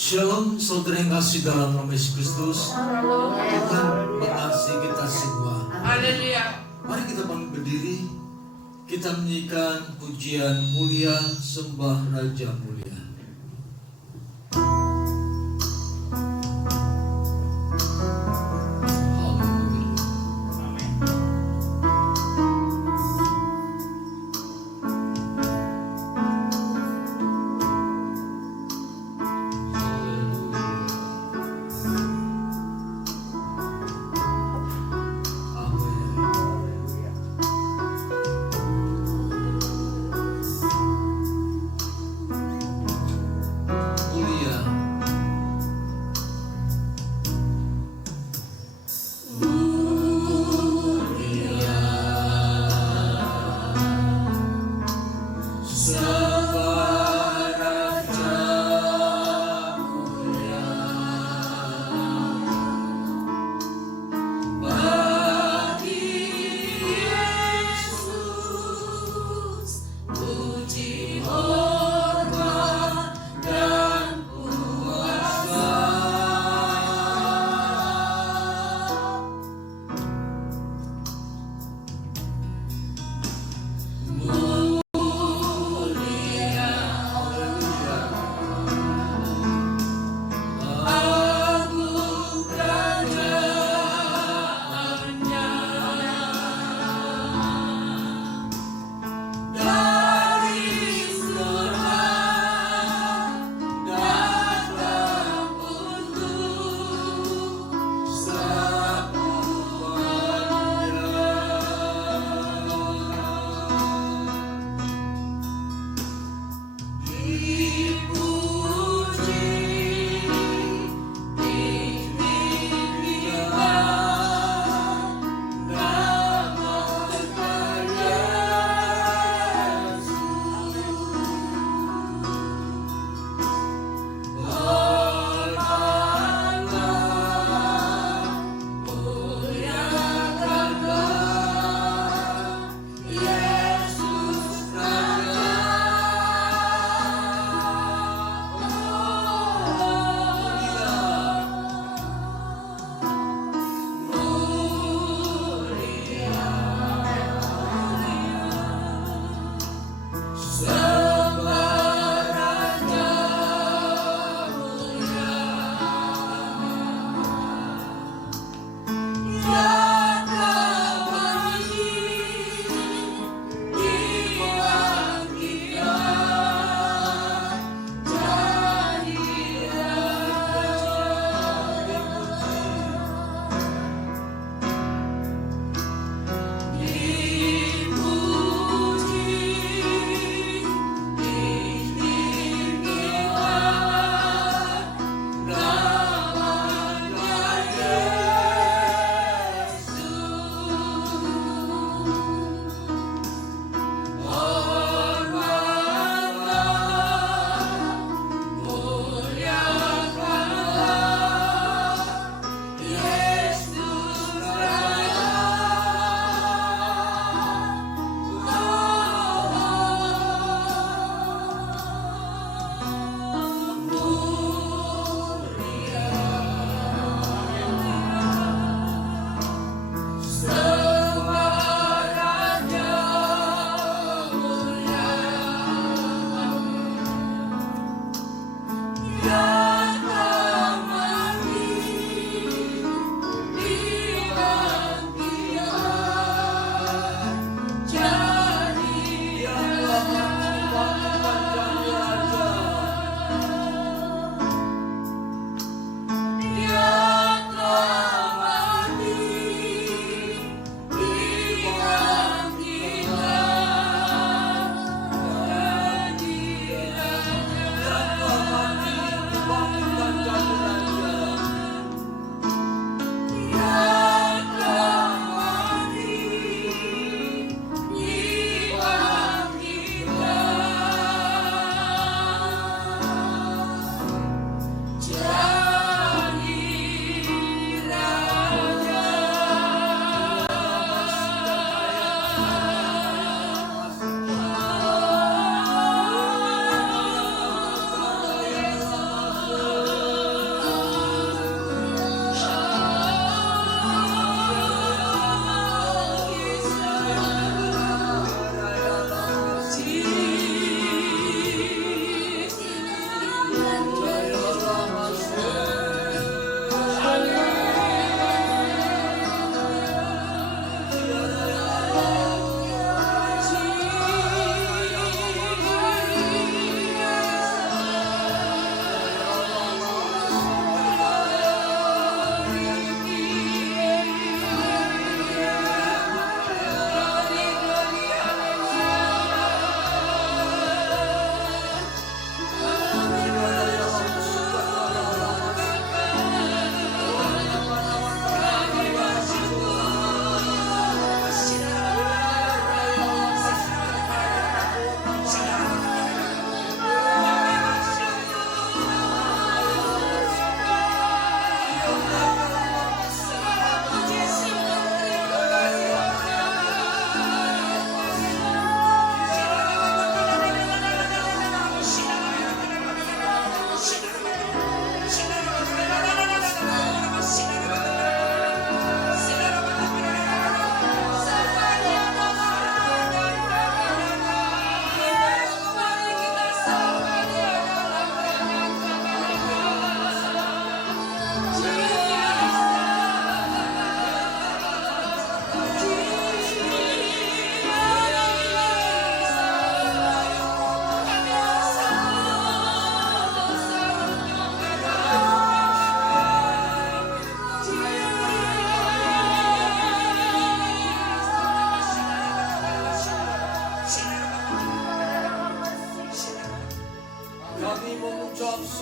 Shalom saudara yang kasih dalam nama Yesus Kristus. Tuhan mengasihi kita semua. Haleluya. Mari kita bangun berdiri. Kita menyanyikan pujian mulia sembah Raja mulia.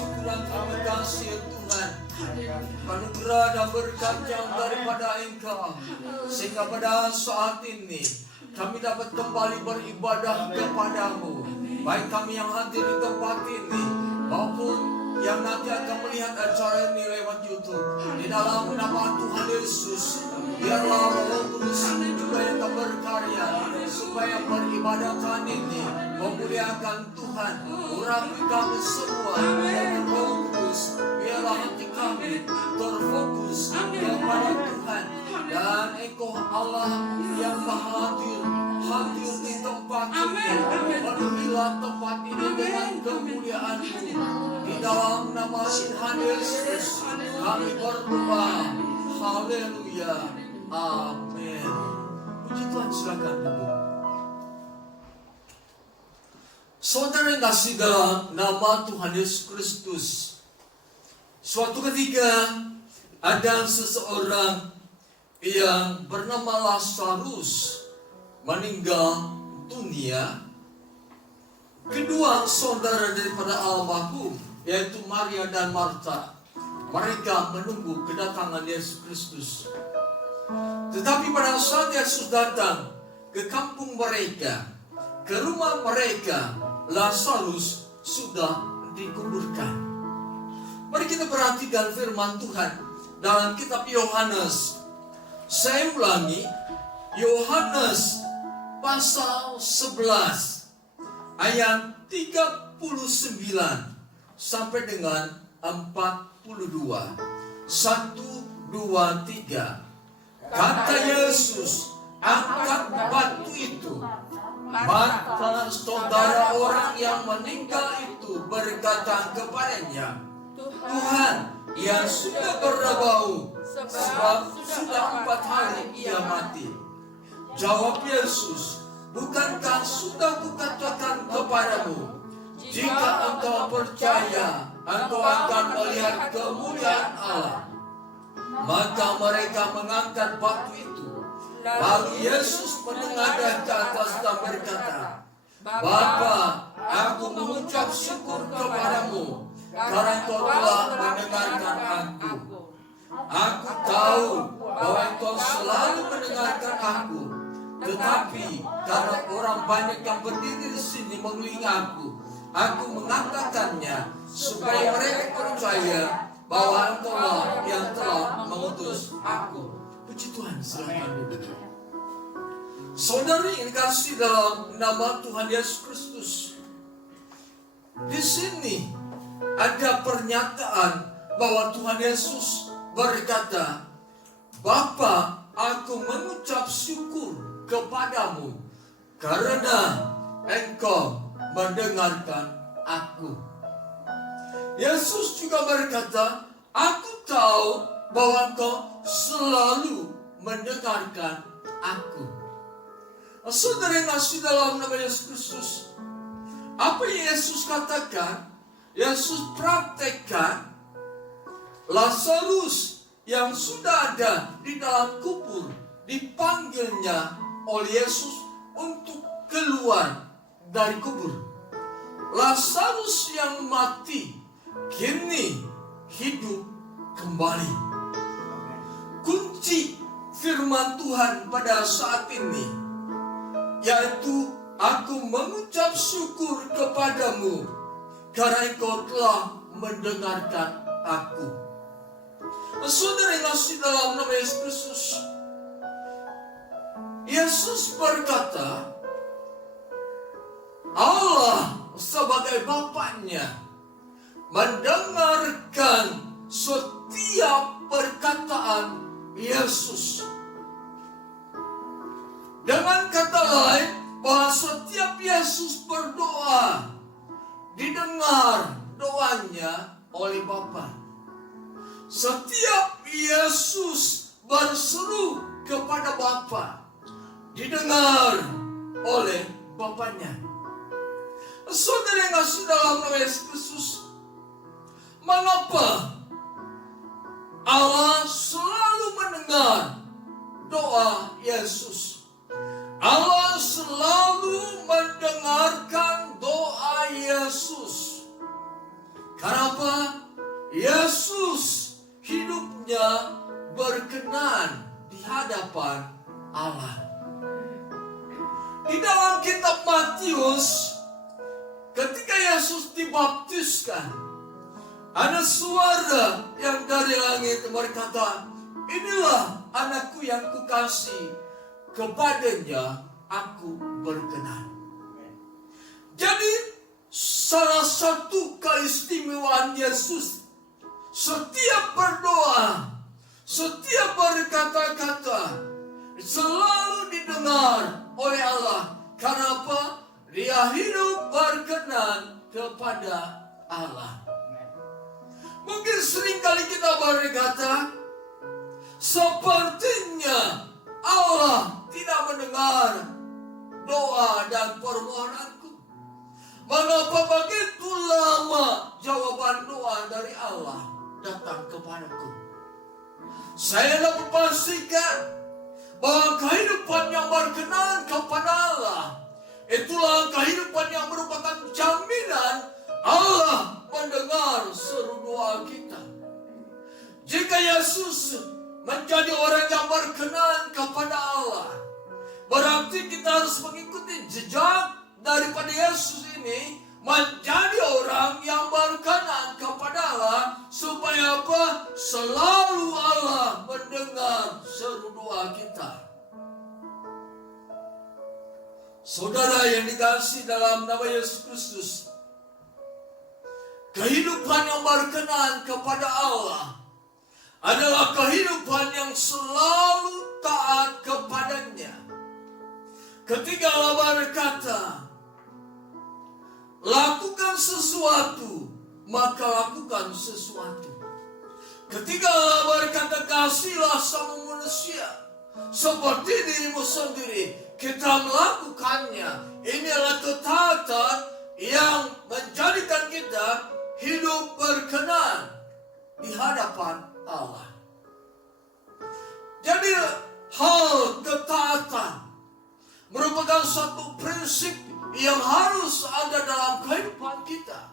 syukur dan terima kasih ya Tuhan. Anugerah dan berkat yang daripada Engkau, sehingga pada saat ini kami dapat kembali beribadah kepadamu. Baik kami yang hadir di tempat ini maupun yang nanti akan melihat acara ini lewat YouTube. Di dalam nama Tuhan Yesus, biarlah Roh Kudus juga yang akan berkarya, supaya peribadatan ini memuliakan Tuhan. Urapi kami semua dengan Roh Kudus. Biarlah hati kami terfokus kepada Tuhan. Dan Engkau Allah yang Maha hadir di tempat ini. Penuhilah tempat ini dengan kemuliaan-Mu. Di dalam nama Tuhan Yesus kami berdoa. Haleluya. Amin. Puji Tuhan, silakan duduk. Saudara yang kasih dalam nama Tuhan Yesus Kristus, suatu ketika ada seseorang yang bernama Lazarus meninggal dunia. Kedua saudara daripada almarhum, yaitu Maria dan Marta, mereka menunggu kedatangan Yesus Kristus. Tetapi pada saat Yesus datang ke kampung mereka, ke rumah mereka, Lazarus sudah dikuburkan. Mari kita perhatikan firman Tuhan dalam kitab Yohanes. Saya ulangi, Yohanes pasal 11 ayat 39 sampai dengan 42. 1, 2, 3. Kata Yesus, angkat batu itu. Maka saudara orang yang meninggal itu berkata kepadanya, Tuhan, ia sudah berbau, sebab sudah 4 hari ia mati. Jawab Yesus, bukankah sudah kukatakan kepadamu, jika engkau percaya, engkau akan melihat kemuliaan Allah. Maka mereka mengangkat batu itu. Lalu Yesus menengadah ke atas dan berkata, Bapa, aku mengucap syukur kepadamu, karena engkau telah mendengarkan aku. Aku tahu bahwa engkau selalu mendengarkan aku. Tetapi karena orang banyak yang berdiri di sini mengelilingi aku mengatakannya supaya mereka percaya bahwa Engkau yang telah mengutus aku. Puji Tuhan, silakan duduk. Saudari yang dikasihi dalam nama Tuhan Yesus Kristus, di sini ada pernyataan bahwa Tuhan Yesus berkata, Bapa, aku mengucap syukur kepadamu karena engkau mendengarkan aku. Yesus juga berkata, aku tahu bahwa engkau selalu mendengarkan aku. Saudara yang kasih dalam nama Yesus Kristus, apa yang Yesus katakan, Yesus praktekkan. Lazarus yang sudah ada di dalam kubur dipanggilnya oleh Yesus untuk keluar dari kubur. Lazarus yang mati kini hidup kembali. Kunci firman Tuhan pada saat ini yaitu, aku mengucap syukur kepadamu karena engkau telah mendengarkan aku. Saudara yang kasih dalam nama Yesus Kristus, Yesus berkata, Allah sebagai Bapaknya mendengarkan setiap perkataan Yesus. Dengan kata lain, bahwa setiap Yesus berdoa, didengar doanya oleh Bapa. Setiap Yesus berseru kepada Bapa, didengar oleh Bapanya. Saudara yang kasih dalam nama Yesus Kristus, mengapa Allah selalu mendengar doa Yesus? Allah selalu mendengarkan doa Yesus Kenapa? Yesus hidupnya berkenan di hadapan Allah. Di dalam kitab Matius, ketika Yesus dibaptiskan, ada suara yang dari langit berkata, inilah anakku yang kukasihi, kepadanya aku berkenan. Jadi salah satu keistimewaan Yesus, setiap berdoa, setiap berkata-kata selalu didengar oleh Allah. Kenapa? Dia hidup berkenan kepada Allah. Mungkin seringkali kita berkata, sepertinya Allah tidak mendengar doa dan permohonanku. Mengapa begitu lama jawaban doa dari Allah datang kepadaku? Saya dapat pastikan bahwa kehidupan yang berkenan kepada Allah, itulah kehidupan yang merupakan jaminan Allah mendengar seru doa kita. Jika Yesus menjadi orang yang berkenan kepada Allah, berarti kita harus mengikuti jejak daripada Yesus ini, menjadi orang yang berkenan kepada Allah, supaya apa? Selalu Allah mendengar seru doa kita. Saudara yang dikasihi dalam nama Yesus Kristus, kehidupan yang berkenan kepada Allah adalah kehidupan yang selalu taat kepadanya. Ketika Allah berkata, lakukan sesuatu, maka lakukan sesuatu. Ketika Allah berkata, kasihlah sama manusia seperti dirimu sendiri, kita melakukannya. Ini adalah ketaatan yang menjadikan kita hidup berkenan di hadapan Allah. Jadi hal ketaatan merupakan satu prinsip yang harus ada dalam kehidupan kita.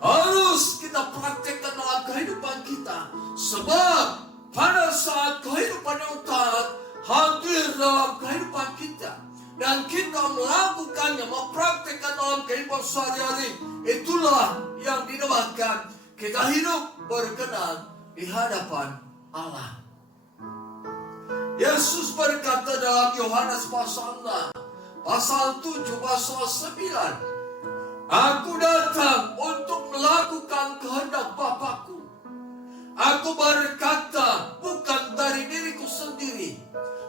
Harus kita praktekkan dalam kehidupan kita. Sebab pada saat kehidupan yang taat hadir dalam kehidupan kita, dan kita melakukannya, mempraktekkan dalam kehidupan sehari-hari, itulah yang dinamakan kita hidup berkenan di hadapan Allah. Yesus berkata dalam Yohanes pasal 6, pasal 7, pasal 9, Aku datang untuk melakukan kehendak Bapa-Ku. Aku berkata bukan dari diriku sendiri,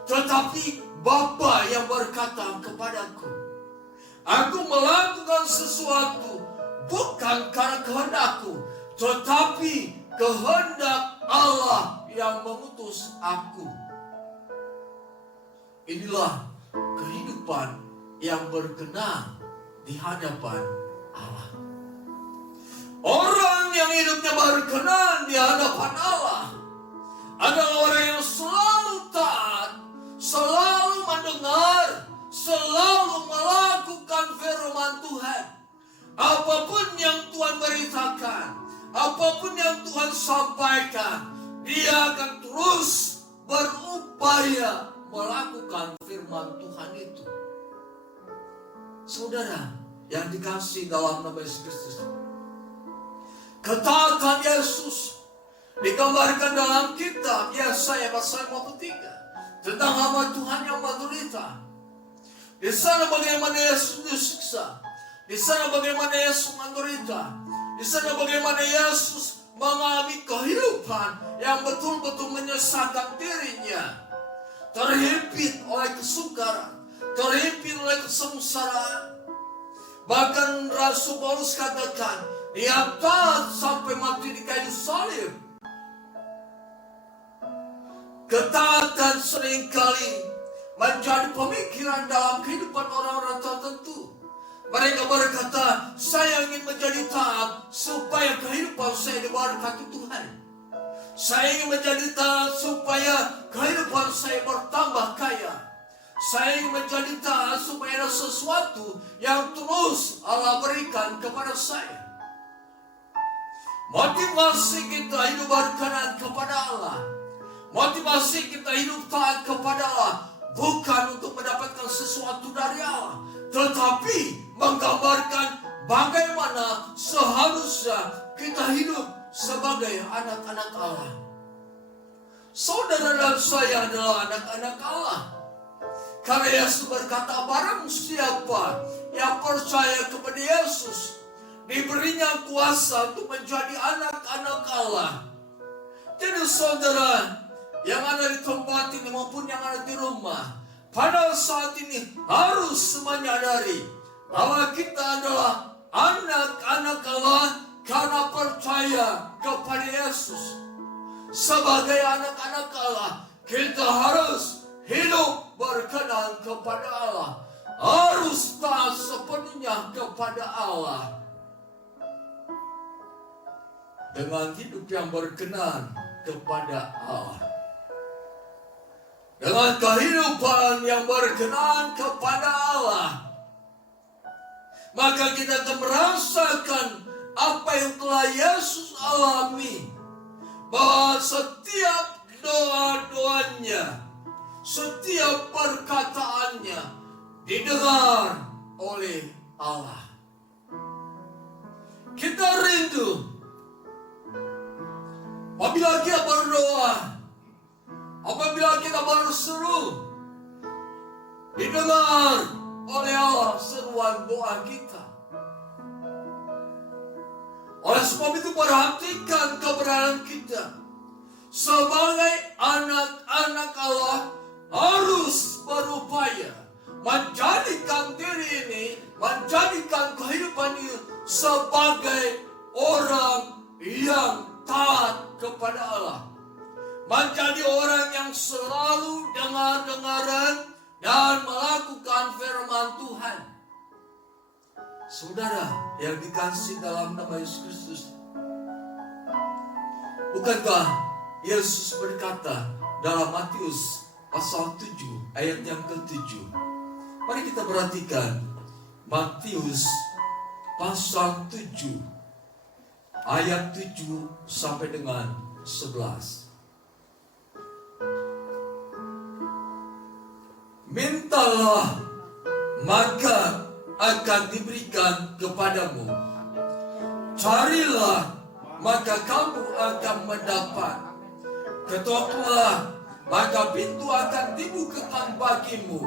tetapi Bapa yang berkata kepadaku. Aku melakukan sesuatu bukan karena kehendakku, tetapi kehendak Allah yang mengutus aku. Inilah kehidupan yang berkenan di hadapan Allah. Orang yang hidupnya berkenan di hadapan Allah adalah orang yang selalu taat, selalu mendengar, selalu melakukan firman Tuhan. Apapun yang Tuhan beritakan, apapun yang Tuhan sampaikan, dia akan terus berupaya melakukan firman Tuhan itu. Saudara yang dikasihi dalam nama Yesus Kristus, ketaatan Yesus digambarkan dalam kitab Yesaya pasal 53 tentang hamba Tuhan yang menderita. Di sana bagaimana Yesus disiksa, di sana bagaimana Yesus menderita, di sana bagaimana Yesus mengalami kehidupan yang betul-betul menyesalkan dirinya, terhimpit oleh kesukaran, terhimpit oleh kesengsaraan. Bahkan Rasul Paulus katakan, dia taat sampai mati di kayu salib. Ketaatan seringkali menjadi pemikiran dalam kehidupan orang-orang tertentu. Mereka berkata, saya ingin menjadi taat supaya kehidupan saya diberkati Tuhan. Saya ingin menjadi taat supaya kehidupan saya bertambah kaya. Saya ingin menjadi taat supaya ada sesuatu yang terus Allah berikan kepada saya. Motivasi kita hidup berkenan kepada Allah. Motivasi kita hidup taat kepada Allah bukan untuk mendapatkan sesuatu dari Allah, tetapi menggambarkan bagaimana seharusnya kita hidup sebagai anak-anak Allah. Saudara dan saya adalah anak-anak Allah. Karena Yesus berkata, barang siapa yang percaya kepada Yesus, diberinya kuasa untuk menjadi anak-anak Allah. Jadi saudara yang ada di tempat ini maupun yang ada di rumah, pada saat ini harus menyadari bahwa kita adalah anak-anak Allah karena percaya kepada Yesus. Sebagai anak-anak Allah, kita harus hidup berkenan kepada Allah, harus taat sepenuhnya kepada Allah. Dengan hidup yang berkenan kepada Allah, dengan kehidupan yang berkenan kepada Allah, maka kita akan merasakan apa yang telah Yesus alami, bahwa setiap doa-doanya, setiap perkataannya didengar oleh Allah. Kita rindu apabila kita berdoa, apabila kita berseru, didengar oleh Allah seruan doa kita. Oleh sebab itu perhatikan keberadaan kita sebagai anak-anak Allah, harus berupaya menjadikan diri ini, menjadikan kehidupan ini sebagai orang yang taat kepada Allah, menjadi orang yang selalu dengar-dengaran dan melakukan firman Tuhan. Saudara yang dikasihi dalam nama Yesus Kristus, bukankah Yesus berkata dalam Matius pasal 7 ayat yang ke-7? Mari kita perhatikan Matius pasal 7 ayat 7 sampai dengan 11. Mintalah maka akan diberikan kepadamu, carilah maka kamu akan mendapat, ketoklah maka pintu akan dibukakan bagimu.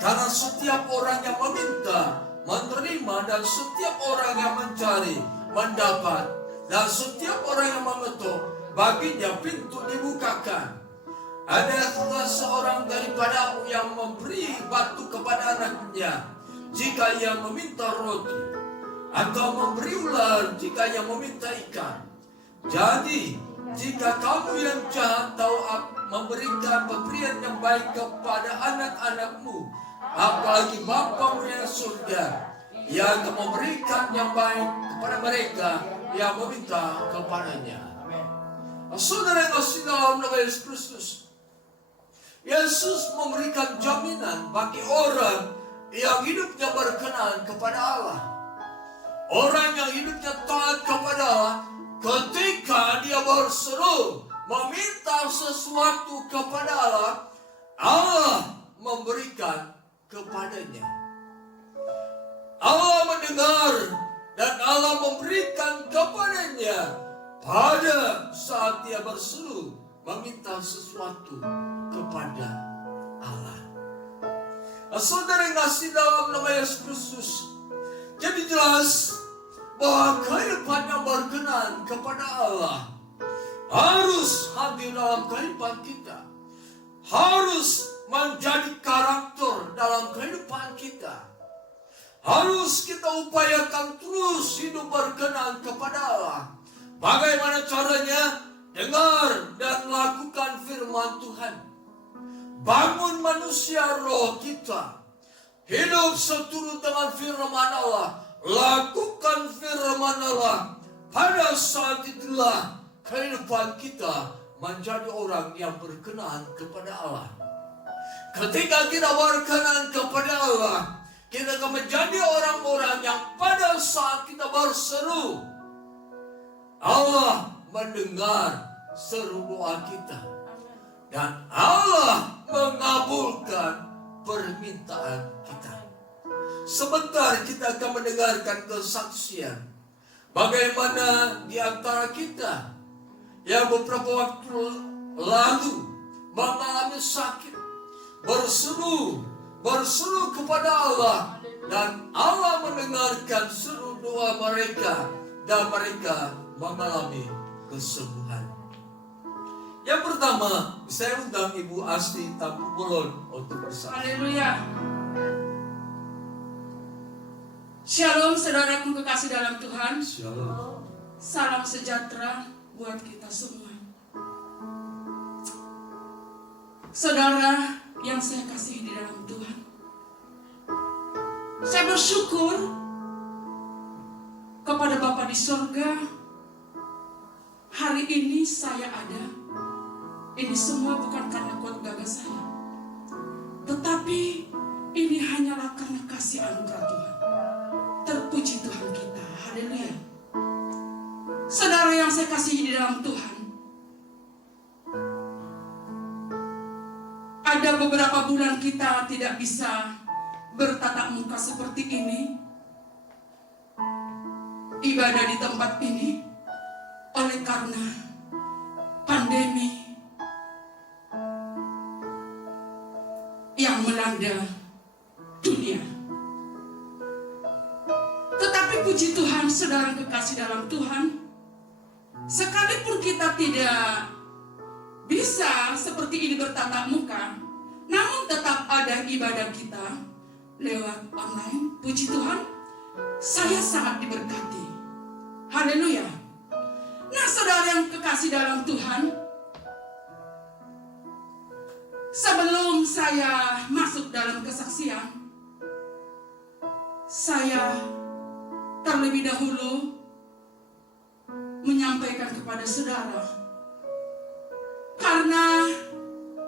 Karena setiap orang yang meminta menerima, dan setiap orang yang mencari mendapat, dan setiap orang yang mengetuk baginya pintu dibukakan. Adakah seorang daripadamu yang memberi batu kepada anaknya jika ia meminta roti, atau memberi ular jika ia meminta ikan? Jadi jika kamu yang jahat tahu memberikan pemberian yang baik kepada anak-anakmu, apalagi Bapamu yang surga, ia akan memberikan yang baik kepada mereka yang meminta kepadanya. Saudara yang kasih dalam nama Yesus Kristus, Yesus memberikan jaminan bagi orang yang hidupnya berkenan kepada Allah, orang yang hidupnya taat kepada Allah. Ketika dia berseru meminta sesuatu kepada Allah, Allah memberikan kepadanya. Allah mendengar dan Allah memberikan kepadanya pada saat dia berseru meminta sesuatu kepada Allah. Saudara yang kasih dalam nama Yesus Kristus, jadi jelas bahwa kehidupan yang berkenan kepada Allah harus hadir dalam kehidupan kita, harus menjadi karakter dalam kehidupan kita. Harus kita upayakan terus hidup berkenan kepada Allah. Bagaimana caranya? Dengar dan lakukan firman Tuhan. Bangun manusia roh kita, hidup seturut dengan firman Allah. Lakukan firman Allah. Pada saat itulah kehidupan kita menjadi orang yang berkenan kepada Allah. Ketika kita berkenan kepada Allah, kita akan menjadi orang-orang yang pada saat kita berseru, Allah mendengar seru doa kita. Dan Allah mengabulkan permintaan kita. Sebentar kita akan mendengarkan kesaksian bagaimana di antara kita yang beberapa waktu lalu mengalami sakit, berseru kepada Allah, dan Allah mendengarkan seru doa mereka dan mereka mengalami kesembuhan. Yang pertama, saya undang Ibu Asti Tampu Bolon untuk bersaksi. Haleluya. Shalom saudaraku kekasih dalam Tuhan. Shalom. Salam sejahtera buat kita semua. Saudara yang saya kasihi di dalam Tuhan, saya bersyukur kepada Bapa di sorga. Hari ini saya ada. Ini semua bukan karena kuat gagah saya, tetapi ini hanyalah karena kasih anugerah Tuhan. Terpuji Tuhan kita. Haleluya. Saudara yang saya kasihi di dalam Tuhan, ada beberapa bulan kita tidak bisa bertatap muka seperti ini, ibadah di tempat ini, oleh karena pandemi yang melanda dunia. Tetapi puji Tuhan, saudara kekasih dalam Tuhan, sekalipun kita tidak bisa seperti ini bertatap muka, namun tetap ada ibadah kita lewat online. Puji Tuhan, saya sangat diberkati. Haleluya. Nah, saudara yang kekasih dalam Tuhan, sebelum saya masuk dalam kesaksian, saya terlebih dahulu menyampaikan kepada saudara, karena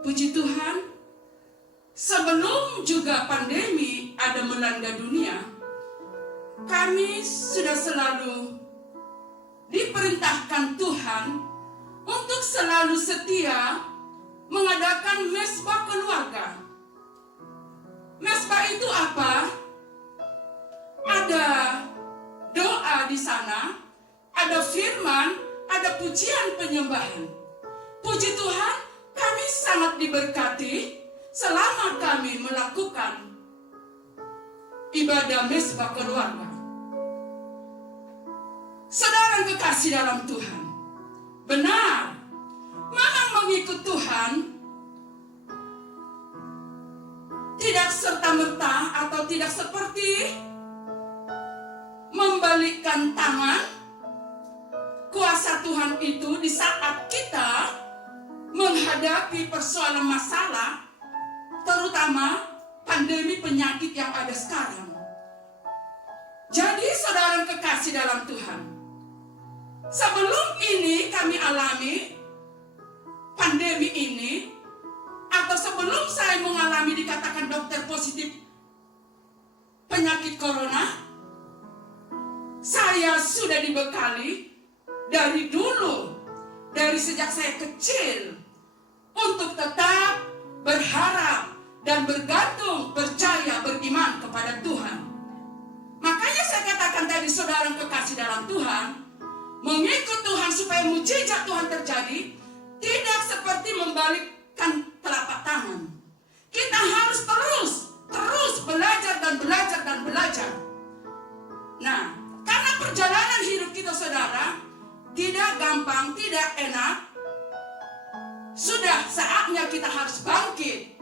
puji Tuhan, sebelum juga pandemi ada melanda dunia, kami sudah selalu diperintahkan Tuhan untuk selalu setia mengadakan mesbah keluarga. Mesbah itu apa? Ada doa di sana, ada firman, ada pujian penyembahan. Puji Tuhan, kami sangat diberkati selama kami melakukan ibadah mesbah keluarga. Saudara yang kekasih dalam Tuhan, benar, memang mengikut Tuhan tidak serta-merta atau tidak seperti membalikkan tangan. Kuasa Tuhan itu di saat kita menghadapi persoalan masalah, terutama pandemi penyakit yang ada sekarang. Jadi saudara yang kekasih dalam Tuhan, sebelum ini kami alami pandemi ini, atau sebelum saya mengalami dikatakan dokter positif penyakit corona, saya sudah dibekali dari dulu, dari sejak saya kecil, untuk tetap berharap dan bergantung, percaya, beriman kepada Tuhan. Makanya saya katakan tadi, saudara yang kekasih dalam Tuhan, mengikut Tuhan supaya mujizat Tuhan terjadi, tidak seperti membalikkan telapak tangan. Kita harus terus belajar dan belajar dan belajar. Nah, karena perjalanan hidup kita, saudara, tidak gampang, tidak enak. Sudah saatnya kita harus bangkit.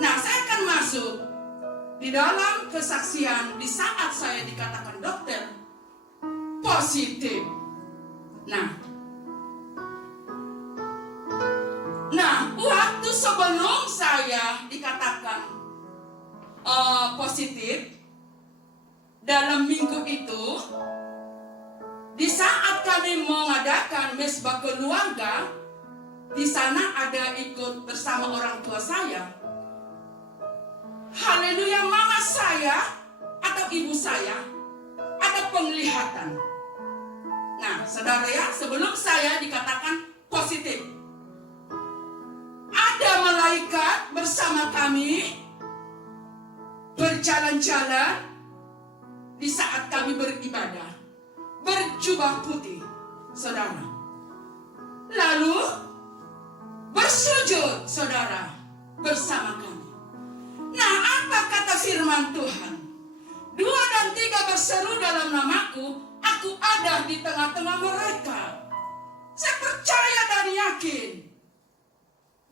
Nah, saya akan masuk di dalam kesaksian di saat saya dikatakan dokter positif. Nah, waktu sebelum saya dikatakan positif, dalam minggu itu, di saat kami mengadakan mesbah keluarga, di sana ada ikut bersama orang tua saya. Haleluya, mama saya atau ibu saya ada penglihatan. Nah, saudara ya, sebelum saya dikatakan positif, ada malaikat bersama kami berjalan-jalan di saat kami beribadah, berjubah putih, saudara. Lalu bersujud, saudara, bersama kami. Nah, apa kata firman Tuhan? 2 dan 3 berseru dalam namaku, aku ada di tengah-tengah mereka. Saya percaya dan yakin,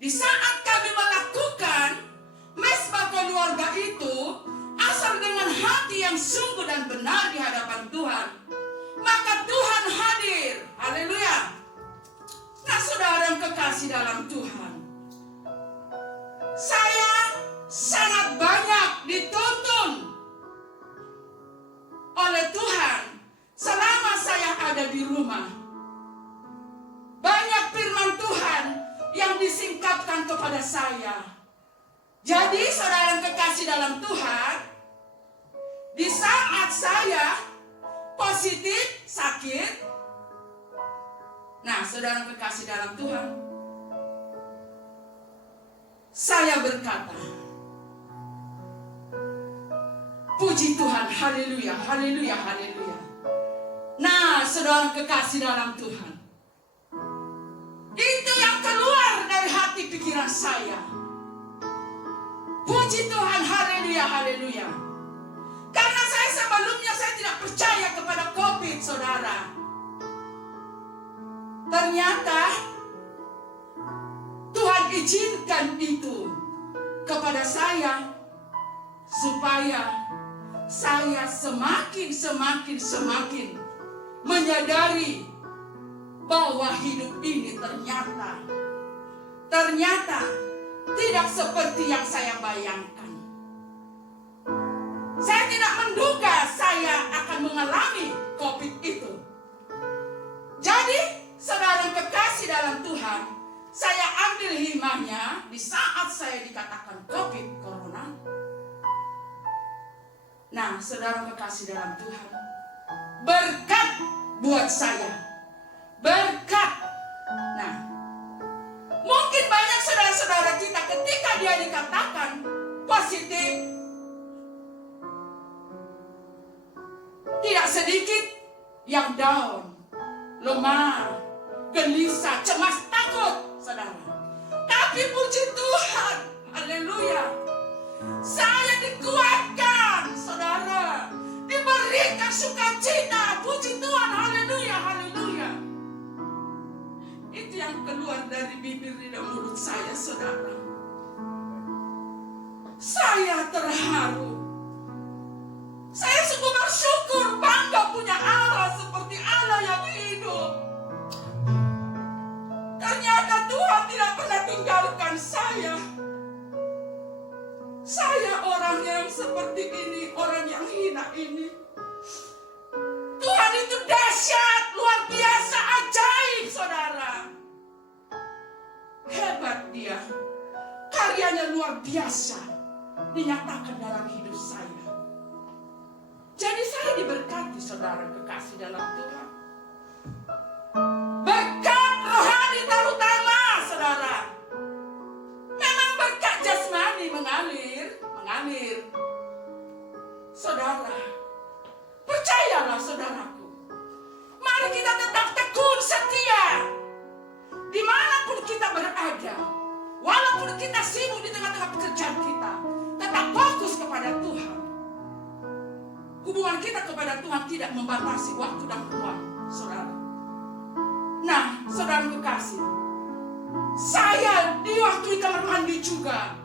di saat kami melakukan mesbah keluarga itu, asal dengan hati yang sungguh dan benar di hadapan Tuhan, maka Tuhan hadir. Haleluya. Nah, saudara yang kekasih dalam Tuhan, saya sangat banyak dituntun oleh Tuhan selama saya ada di rumah. Banyak firman Tuhan yang disingkapkan kepada saya. Jadi saudara yang kekasih dalam Tuhan, di saat saya positif sakit, nah saudara yang kekasih dalam Tuhan, saya berkata, puji Tuhan, haleluya, haleluya, haleluya. Nah, saudara kekasih dalam Tuhan, itu yang keluar dari hati pikiran saya. Puji Tuhan, haleluya, haleluya. Karena saya sebelumnya saya tidak percaya kepada COVID, saudara. Ternyata Tuhan izinkan itu kepada saya supaya saya semakin menyadari bahwa hidup ini ternyata tidak seperti yang saya bayangkan. Saya tidak menduga saya akan mengalami COVID itu. Jadi, saudara yang kekasih dalam Tuhan, saya ambil hikmahnya di saat saya dikatakan COVID, corona. Nah, saudara kekasih dalam Tuhan, berkat buat saya. Berkat. Nah, mungkin banyak saudara-saudara kita ketika dia dikatakan positif, tidak sedikit yang down, lemah, gelisah, cemas, takut, saudara. Tapi puji Tuhan, haleluya, saya dikuatkan, saudara, diberikan sukacita, puji Tuhan, haleluya, haleluya. Itu yang keluar dari bibir dan mulut saya, saudara. Saya terharu. Saya sungguh bersyukur, bangga punya Allah seperti Allah yang hidup. Ternyata Tuhan tidak pernah tinggalkan saya. Saya orang yang seperti ini, orang yang hina ini. Tuhan itu dahsyat, luar biasa, ajaib, saudara. Hebat dia. Karyanya luar biasa dinyatakan dalam hidup saya. Jadi saya diberkati, saudara kekasih dalam Tuhan. Berkat rohani terutama, saudara. Memang berkat jasmani mengalir. Saudara, percayalah saudaraku. Mari kita tetap tekun setia. Dimanapun kita berada. Walaupun kita sibuk di tengah-tengah pekerjaan kita. Tetap fokus kepada Tuhan. Hubungan kita kepada Tuhan tidak membatasi waktu dan ruang, saudara. Nah, saudara kekasih, saya di waktu di kamar mandi juga,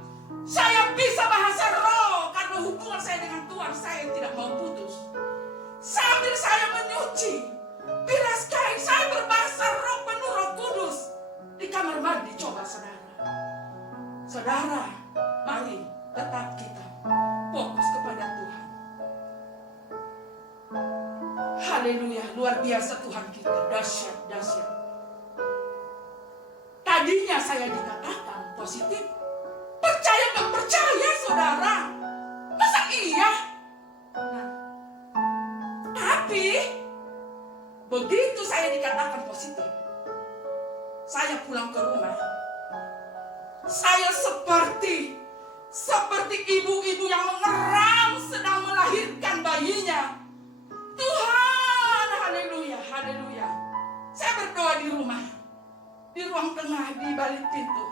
saya bisa bahasa roh karena hubungan saya dengan Tuhan saya tidak mau putus. Sambil saya menyuci, bilas kain, saya berbahasa roh penuh Roh Kudus di kamar mandi. Coba saudara, saudara, mari tetap kita fokus kepada Tuhan. Haleluya, luar biasa Tuhan kita, dahsyat, dahsyat. Tadinya saya dikatakan positif. Percaya gak percaya, saudara? Masa iya? Nah, tapi begitu begitu saya dikatakan positif, saya pulang ke rumah, saya seperti ibu-ibu yang mengerang sedang melahirkan bayinya. Tuhan, haleluya, haleluya. Saya berdoa di rumah, di ruang tengah, di balik pintu,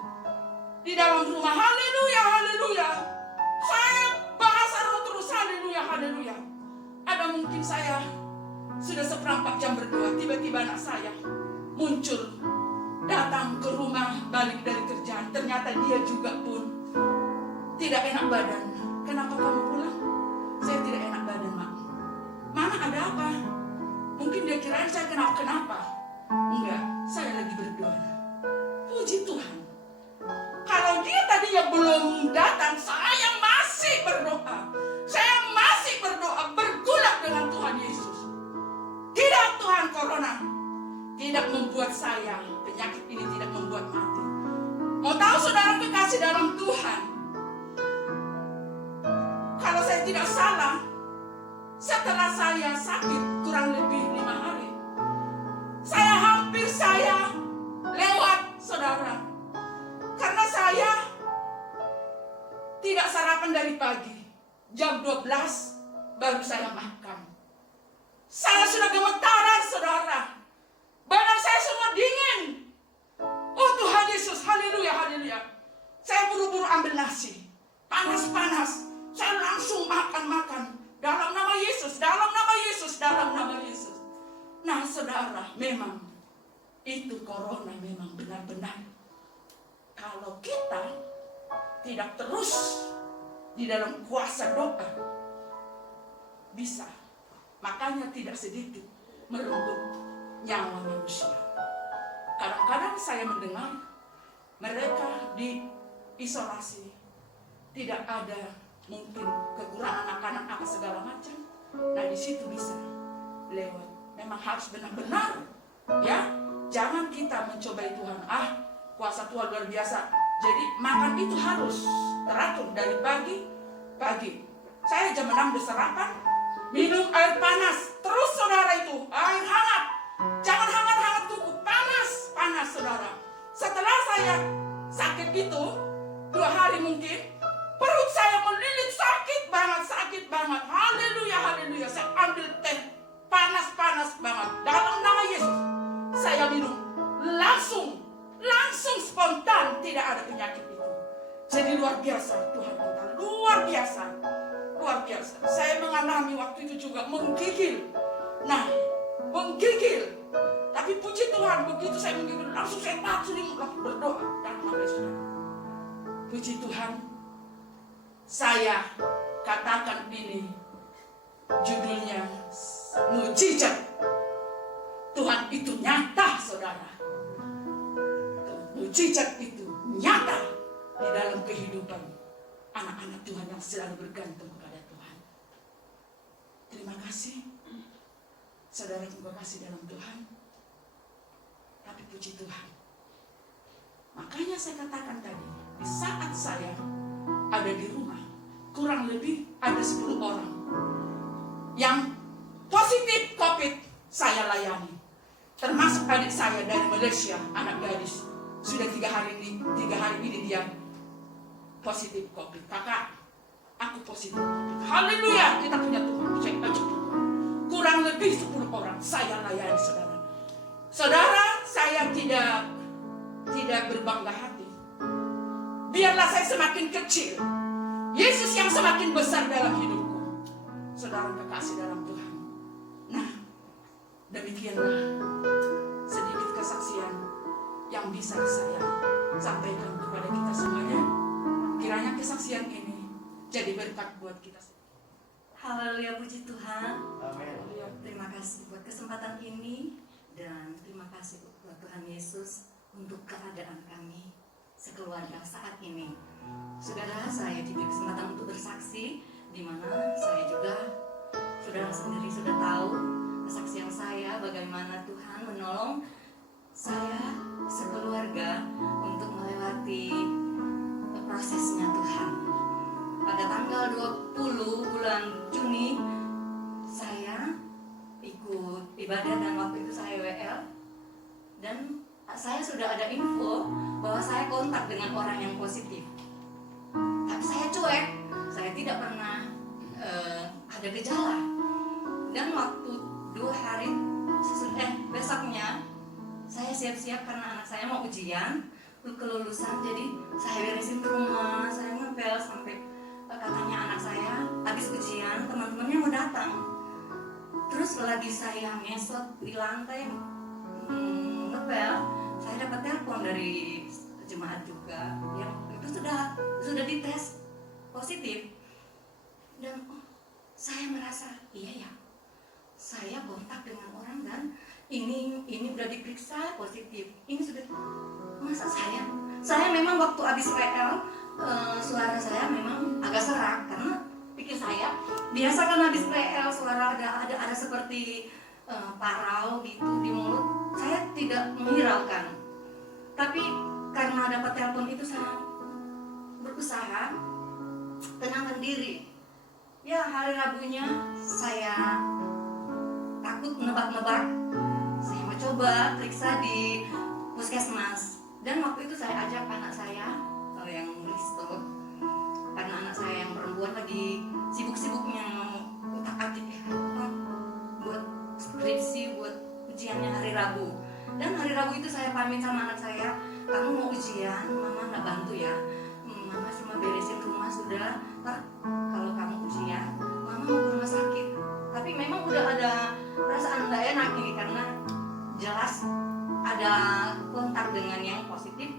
di dalam rumah, haleluya, haleluya. Saya bahasa roh terus, haleluya, haleluya. Ada mungkin saya sudah seperempat jam berdoa, tiba-tiba anak saya muncul, datang ke rumah balik dari kerjaan. Ternyata dia juga pun tidak enak badan. Kenapa kamu pulang? Saya tidak enak badan, Mak. Mana ada apa? Mungkin dia kirain saya kenapa? Enggak, saya lagi berdoa. Puji Tuhan. Kalau dia tadinya belum datang, saya masih berdoa. Saya masih berdoa, bergulat dengan Tuhan Yesus. Tidak, Tuhan, corona tidak membuat saya, penyakit ini tidak membuat mati. Mau tahu saudara kekasih dalam Tuhan, kalau saya tidak salah, setelah saya sakit kurang lebih 5 hari, saya lewat, saudara. Karena saya tidak sarapan dari pagi. Jam 12 baru saya makan. Saya sudah gemetaran, saudara. Badan saya semua dingin. Oh Tuhan Yesus, haleluya, haleluya. Saya buru-buru ambil nasi. Panas-panas. Saya langsung makan. Dalam nama Yesus, dalam nama Yesus, dalam nama Yesus. Nah saudara, memang itu corona memang benar-benar. Kalau kita tidak terus di dalam kuasa doa, bisa. Makanya tidak sedikit merenggut nyawa manusia. Kadang-kadang saya mendengar mereka diisolasi, tidak ada mungkin kekurangan anak-anak apa segala macam. Nah di situ bisa lewat. Memang harus benar-benar, ya. Jangan kita mencobai Tuhan. Kuasa Tuhan luar biasa. Jadi makan itu harus teratur dari pagi. Saya jam 6 udah sarapan, minum air panas. Terus saudara itu, air hangat. Jangan hangat-hangat tubuh, panas saudara. Setelah saya sakit itu, 2 hari mungkin, perut saya melilit sakit banget. Haleluya, haleluya. Saya ambil teh panas banget. Dalam nama Yesus, saya minum. Langsung spontan, tidak ada penyakit itu. Jadi luar biasa Tuhan kita, luar biasa. Saya mengalami waktu itu juga menggigil. Tapi puji Tuhan, begitu saya menggigil, langsung saya berdoa dalam nama Yesus. Puji Tuhan. Saya katakan ini judulnya mujizat. Tuhan itu nyata, saudara. Mujizat itu nyata di dalam kehidupan anak-anak Tuhan yang selalu bergantung kepada Tuhan. Terima kasih, saudara, terima kasih dalam Tuhan. Tapi puji Tuhan. Makanya saya katakan tadi, di saat saya ada di rumah, kurang lebih ada 10 orang yang positif COVID saya layani. Termasuk adik saya dari Malaysia, anak gadis. Sudah 3 hari ini dia positif COVID. Kakak, aku positif COVID. Haleluya, kita punya Tuhan. Saya ajak Tuhan. Kurang lebih 10 orang saya layani, saudara. Saudara, saya tidak berbangga hati. Biarlah saya semakin kecil, Yesus yang semakin besar dalam hidupku. Saudara kekasih dalam Tuhan. Nah, demikianlah sedikit kesaksian yang bisa saya sampaikan kepada kita semuanya. Kiranya kesaksian ini jadi berkat buat kita semua. Haleluya, puji Tuhan. Amin. Terima kasih buat kesempatan ini, dan terima kasih buat Tuhan Yesus untuk keadaan kami sekeluarga saat ini. Saudara, saya diberi kesempatan untuk bersaksi, di mana saya juga, saudara sendiri sudah tahu kesaksian saya bagaimana Tuhan menolong saya sekeluarga untuk melewati prosesnya Tuhan. Pada tanggal 20 bulan Juni saya ikut ibadah, dan waktu itu saya dan saya sudah ada info bahwa saya kontak dengan orang yang positif. Tapi saya cuek, saya tidak pernah ada gejala. Dan waktu 2 hari besoknya saya siap-siap karena anak saya mau ujian kelulusan, jadi saya beresin rumah, saya ngepel sampai katanya anak saya habis ujian teman-temannya mau datang. Terus lagi saya ngesot di lantai ngepel, saya dapat telepon dari jemaat juga yang itu sudah dites positif. Dan saya merasa iya ya, saya kontak dengan orang dan ini udah diperiksa positif. Ini sudah, masa saya memang waktu habis WL suara saya memang agak serak karena pikir saya biasa kan habis WL suara ada seperti parau gitu di mulut. Saya tidak menghiraukan. Tapi karena dapat telepon itu saya berusaha tenangkan diri. Ya, hari Rabunya saya takut nebak-nebak. Saya mau coba periksa di puskesmas. Dan waktu itu saya ajak anak saya yang Risto, karena anak saya yang perempuan lagi sibuk-sibuknya utak-atik buat skripsi, buat ujiannya hari Rabu. Dan hari Rabu itu saya pamit sama anak saya, kamu mau ujian, mama nggak bantu ya. Mama cuma beresin rumah sudah. Kalau kamu ujian, mama mau ke rumah sakit. Tapi memang udah ada perasaan nggak enak ini karena jelas ada kontak dengan yang positif,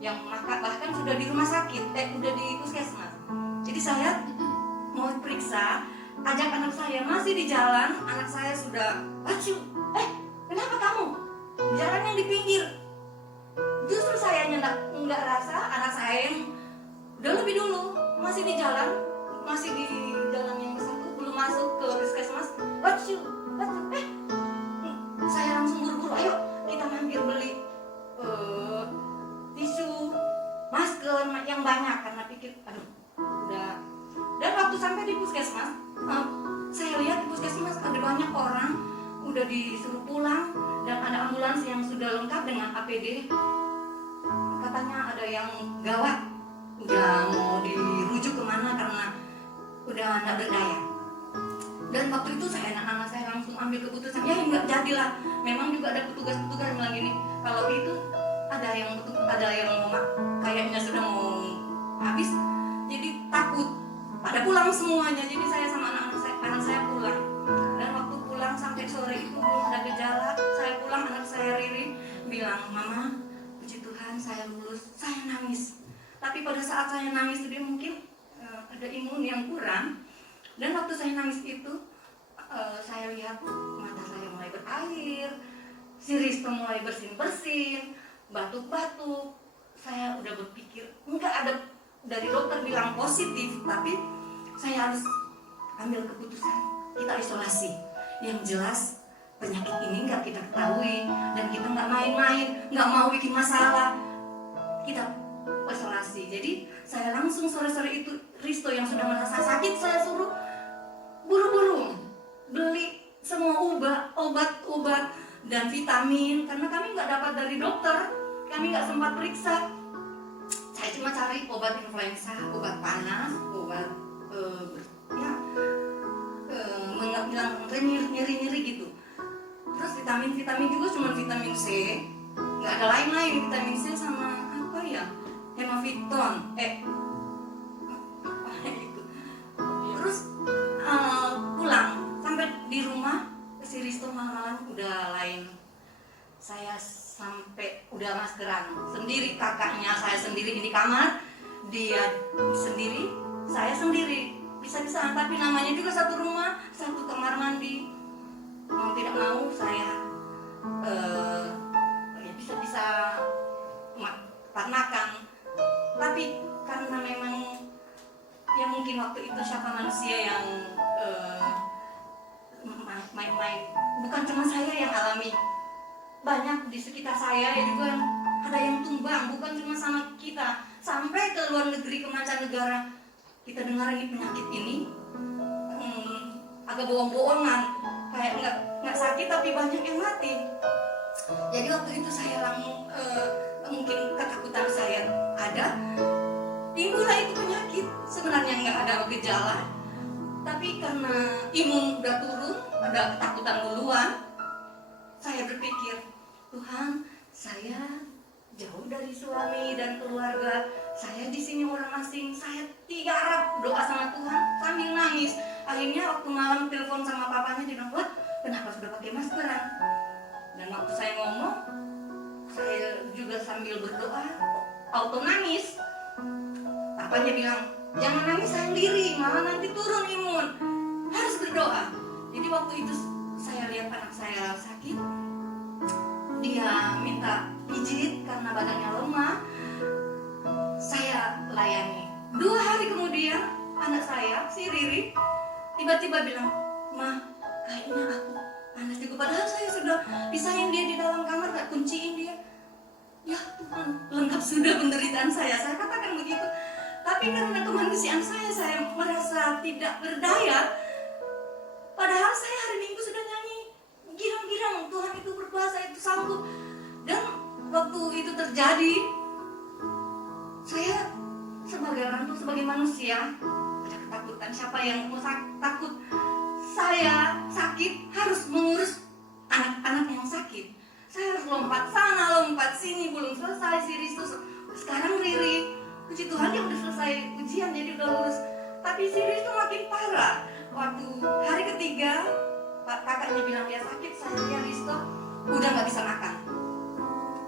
yang bahkan sudah di rumah sakit, udah di puskesmas. Jadi saya mau periksa, ajak anak saya, masih di jalan, anak saya sudah, kenapa kamu? Jalannya di pinggir. Justru saya nggak rasa, anak saya yang udah lebih dulu, masih di jalan yang satu, belum masuk ke puskesmas. Saya langsung buru-buru, ayo kita mampir beli tisu, masker yang banyak karena pikir udah. Dan waktu sampai di puskesmas, saya lihat di puskesmas ada banyak orang udah disuruh pulang dan ada ambulans yang sudah lengkap dengan APD. Katanya ada yang gawat, udah mau dirujuk kemana karena udah nggak berdaya. Dan waktu itu anak-anak saya langsung ambil keputusan, ya nggak jadilah. Memang juga ada petugas-petugas yang bilang gini, kalau itu ada yang mau kayaknya sudah mau habis, jadi takut. Pada pulang semuanya, jadi saya sama anak saya pulang. Dan waktu pulang sampai sore itu belum ada gejala, saya pulang, anak saya Riri bilang, mama, puji Tuhan saya lulus. Saya nangis. Tapi pada saat saya nangis dia mungkin ada imun yang kurang. Dan waktu saya nangis itu, saya lihat mata saya mulai berair, si Risto mulai bersin-bersin, batuk-batuk. Saya udah berpikir, enggak ada, dari dokter bilang positif, tapi saya harus ambil keputusan, kita isolasi. Yang jelas penyakit ini enggak kita ketahui, dan kita enggak main-main, enggak mau bikin masalah, kita isolasi. Jadi saya langsung sore-sore itu, Risto yang sudah merasa sakit, saya suruh buru-buru beli semua obat-obat dan vitamin, karena kami nggak dapat dari dokter, kami nggak sempat periksa. Saya cuma cari obat influenza, obat panas, obat menghilang nyeri-nyeri gitu. Terus vitamin juga cuma vitamin C, nggak ada lain-lain. Vitamin C sama apa ya, hemaviton, gitu. Terus pulang sampai di rumah, si Risto malam-malam udah lain. Saya sampai udah maskeran sendiri, kakaknya saya sendiri di kamar, dia sendiri, saya sendiri, bisa-bisa. Tapi namanya juga satu rumah, satu kamar mandi. Mau tidak mau saya bisa-bisa parnakan. Tapi karena memang ya mungkin waktu itu siapa manusia yang main-main, bukan cuma saya yang alami, banyak di sekitar saya yang juga ada yang tumbang, bukan cuma sama kita, sampai ke luar negeri, ke mancanegara. Kita dengar ini penyakit ini agak bohong-bohongan, kayak nggak sakit tapi banyak yang mati. Jadi waktu itu saya mungkin ketakutan saya ada, timbullah itu penyakit. Sebenarnya nggak ada gejala, tapi karena imun udah turun, ada ketakutan duluan, saya berpikir, Tuhan, saya jauh dari suami dan keluarga, saya di sini orang asing, saya tiarap doa sama Tuhan sambil nangis. Akhirnya waktu malam telepon sama papanya, dia bilang, wah, kenapa sudah pakai maskeran? Dan waktu saya ngomong, saya juga sambil berdoa, auto nangis. Papanya bilang, jangan nangis sendiri, malah nanti turun imun, harus berdoa. Jadi waktu itu saya lihat anak saya sakit, dia minta pijit karena badannya lemah, saya layani. 2 hari kemudian anak saya, si Riri, tiba-tiba bilang, Ma, kayaknya aku panas juga. Padahal saya sudah pisahin dia di dalam kamar, gak kunciin dia. Ya Tuhan, lengkap sudah penderitaan saya katakan begitu. Tapi karena kemanusiaan saya merasa tidak berdaya. Padahal saya hari Minggu sudah nyanyi girang-girang, Tuhan itu berkuasa, itu sanggup. Dan waktu itu terjadi, saya sebagai orang tua, sebagai manusia, ada ketakutan. Siapa yang mau takut? Saya sakit harus mengurus anak-anak yang sakit. Saya harus lompat sana, lompat sini, belum selesai si Ristus. Sekarang Riri, puji Tuhan dia udah selesai ujian, jadi udah lulus. Tapi si Riri itu makin parah. Waktu hari ketiga, kakaknya bilang dia sakit, saya Risto udah nggak bisa makan.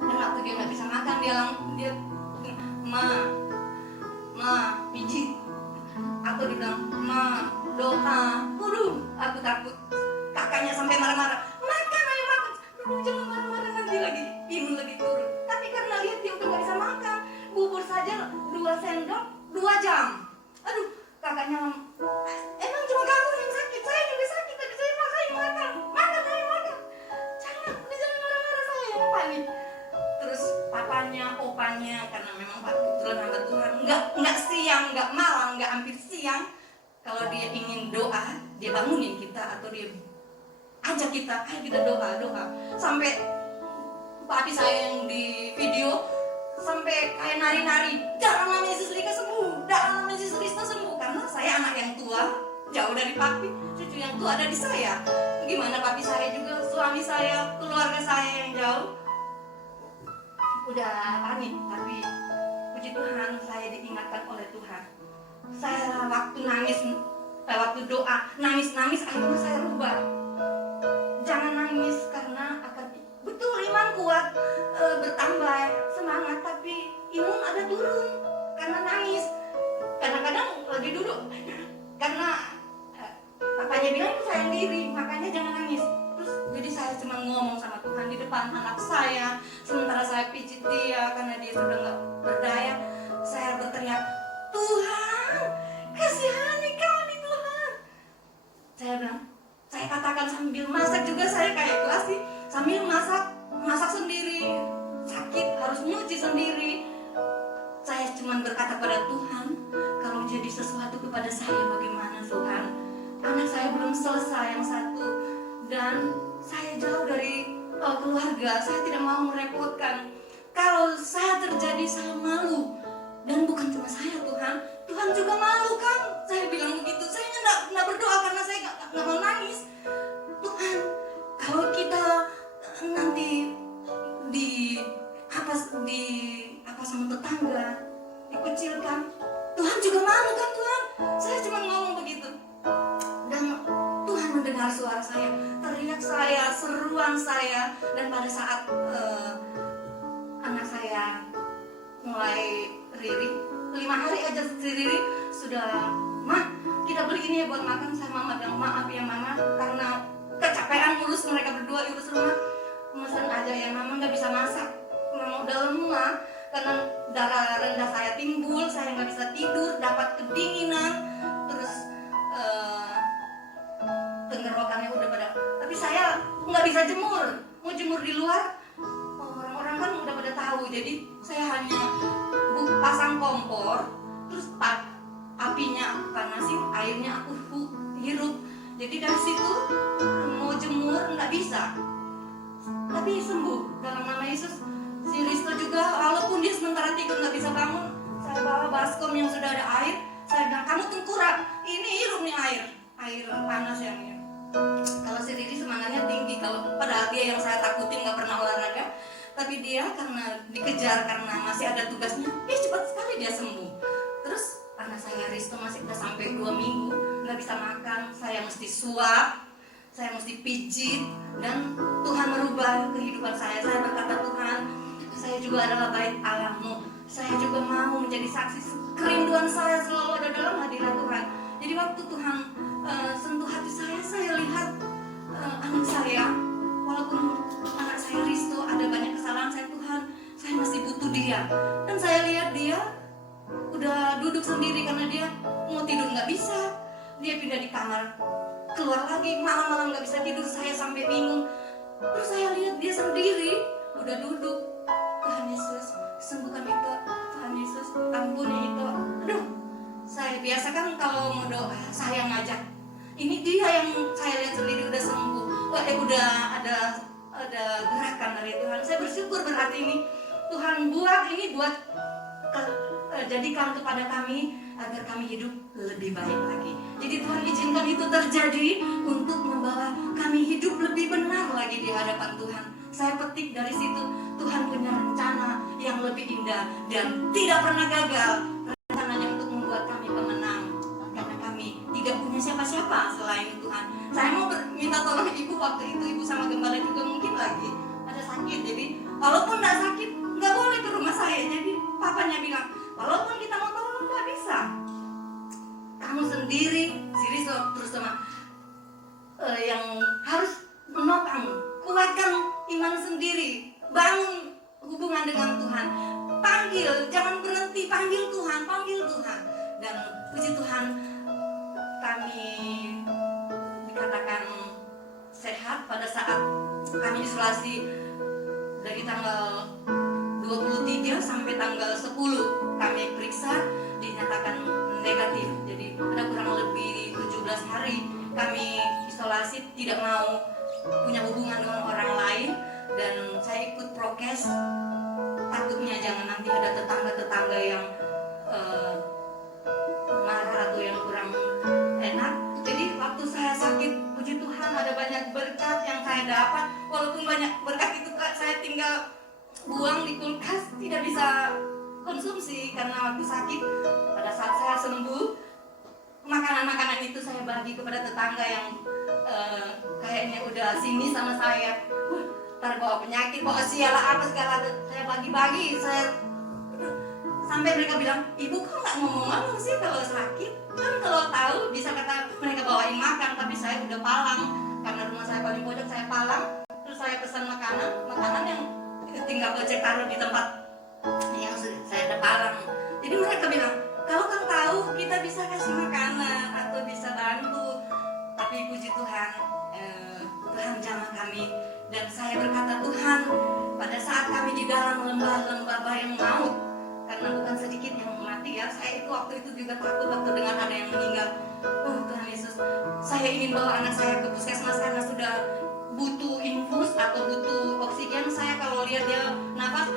Dan waktu dia nggak bisa makan, dia Ma, pijit. Aku dibilang, Ma, doa. Waduh, aku takut. Kakaknya sampai marah-marah. Makan, ayo makan. Aduh, jangan marah-marah, nanti lagi imun lagi turun. Tapi karena lihat dia udah nggak bisa makan, bubur saja 2 sendok 2 jam. Aduh, kakaknya, emang cuma kamu yang sakit? Saya juga sakit, tapi saya maksain makan. Makan, ayo makan. Jangan marah-marah, saya yang panik. Terus papanya, opanya, karena memang kebetulan hamba Tuhan, nggak siang, nggak malam, nggak hampir siang. Kalau dia ingin doa, dia bangunin kita atau dia ajak kita, ayo kita doa. Sampai papi saya yang di video sampai kayak nari-nari, dalam nama Yesus Kristus sembuh, dalam nama Yesus Kristus sembuh. Karena saya anak yang tua, jauh dari papi, cucu yang tua ada di saya. Gimana papi saya juga, suami saya, keluarga saya yang jauh, udah panik. Tapi puji Tuhan, saya diingatkan oleh Tuhan. Saya waktu nangis, waktu doa, nangis, akhirnya saya rubah. Jangan nangis karena akan betul iman kuat, bertambah semangat, tapi imun ada turun karena nangis. Kadang-kadang lagi duduk karena papanya bilang itu sayang diri, makanya jangan nangis. Terus jadi saya cuma ngomong sama Tuhan di depan anak saya, sementara saya pijit dia karena dia sudah nggak berdaya. Saya berteriak, Tuhan, kasihani kami Tuhan. Saya bilang, saya katakan sambil masak juga, saya kayak klasik sambil masak sendiri, sakit harus nyuci sendiri. Saya cuma berkata pada Tuhan, kalau jadi sesuatu kepada saya bagaimana Tuhan? Anak saya belum selesai yang satu, dan saya jauh dari keluarga, saya tidak mau merepotkan. Kalau saya terjadi, saya malu. Dan bukan cuma saya Tuhan, Tuhan juga malu kan? Saya bilang begitu. Saya nggak berdoa karena saya nggak mau nangis. Tuhan, kalau kita nanti di apa sama tetangga dikucilkan, Tuhan juga malu kan Tuhan? Saya cuma ngomong begitu. Dan Tuhan mendengar suara saya, teriak saya, seruan saya. Dan pada saat anak saya mulai Riri, 5 hari aja si Riri sudah, Ma, kita beli ini ya buat makan. Saya mama bilang, maaf ya mama, karena kecapean ngurus mereka berdua, urus rumah, pesan aja ya mama, nggak bisa masak, mama udah lemah karena darah rendah saya timbul, saya nggak bisa tidur, dapat kedinginan, terus tenggorokannya udah pada, tapi saya nggak bisa jemur, mau jemur di luar, orang-orang kan udah pada tahu, jadi saya hanya pasang kompor, terus apinya aku panasin, airnya aku hirup. Jadi dari situ mau jemur nggak bisa. tapi sembuh dalam nama Yesus. Si Risto juga walaupun dia sementara tidur nggak bisa bangun, saya bawa baskom yang sudah ada air, saya bilang kamu tengkurap, ini hirup nih air panas yang ini. Kalau si Riri semangatnya tinggi, kalau padahal dia yang saya takutin nggak pernah olahraga, tapi dia karena dikejar karena masih ada tugasnya, cepat sekali dia sembuh. Terus anak saya Risto masih udah sampai 2 minggu nggak bisa makan, saya mesti suap, saya mesti pijit, dan Tuhan merubah kehidupan saya. Saya berkata, Tuhan, saya juga adalah bait Allah-Mu, saya juga mau menjadi saksi. Kerinduan saya selalu ada dalam hadirat Tuhan. Jadi waktu Tuhan sentuh hati saya lihat anak saya, walaupun anak saya Risto ada banyak kesalahan, Tuhan, saya masih butuh dia. Dan saya lihat dia udah duduk sendiri karena dia mau tidur nggak bisa, dia pindah di kamar, keluar lagi, malam-malam nggak bisa tidur. Saya sampai bingung. Terus saya lihat dia sendiri udah duduk. Tuhan Yesus, sembuhkan itu. Tuhan Yesus, ampuni itu. Aduh, saya biasa kan kalau mau doa saya ngajak. Ini dia yang saya lihat sendiri udah sembuh. Udah ada gerakan dari Tuhan. Saya bersyukur berarti ini Tuhan buat jadikan kepada kami agar kami hidup lebih baik lagi. Jadi Tuhan izinkan itu terjadi untuk membawa kami hidup lebih benar lagi di hadapan Tuhan. Saya petik dari situ, Tuhan punya rencana yang lebih indah dan tidak pernah gagal. Rencananya untuk membuat kami pemenang, karena kami tidak punya siapa-siapa selain Tuhan. Saya mau minta tolong ibu, waktu itu ibu sama gembala juga mungkin lagi ada sakit. Jadi walaupun tidak sakit, nggak boleh ke rumah saya. Jadi papanya bilang, walaupun kita mau tolong nggak bisa, kamu sendiri, Siri terus sama yang harus menopang, kuatkan iman sendiri, bangun hubungan dengan Tuhan, panggil, jangan berhenti, panggil Tuhan. Dan puji Tuhan, kami dikatakan sehat pada saat kami isolasi dari tanggal 23 sampai tanggal 10 kami periksa, dinyatakan negatif. Jadi ada kurang lebih 17 hari kami isolasi, tidak mau punya hubungan dengan orang lain, dan saya ikut prokes, takutnya jangan nanti ada tetangga-tetangga yang marah atau yang kurang enak. Jadi waktu saya sakit, puji Tuhan ada banyak berkat yang saya dapat. Walaupun banyak berkat itu saya tinggal buang di kulkas, tidak bisa konsumsi karena waktu sakit. Pada saat saya sembuh, makanan-makanan itu saya bagi kepada tetangga yang kayaknya udah sini sama saya, ntar bawa penyakit, bawa sialah apa segala, saya bagi-bagi. Sampai mereka bilang, ibu kok nggak ngomong-ngomong sih kalau sakit? Kan kalau tahu bisa kata mereka bawain makan, tapi saya udah palang karena rumah saya paling pojok, saya palang. Terus saya pesan makanan yang tinggal gojek taruh di tempat yang saya ada palang. Jadi mereka bilang, kalau kan tahu kita bisa kasih makanan atau bisa bantu, tapi puji Tuhan, Tuhan jamah kami. Dan saya berkata, Tuhan, pada saat kami di dalam lembah bayang maut, karena bukan sedikit yang mati ya, saya itu waktu itu juga takut waktu dengar ada yang meninggal. Oh Tuhan Yesus, saya ingin bawa anak saya ke puskesmas karena sudah butuh infus atau butuh oksigen. Saya kalau lihat dia nafas,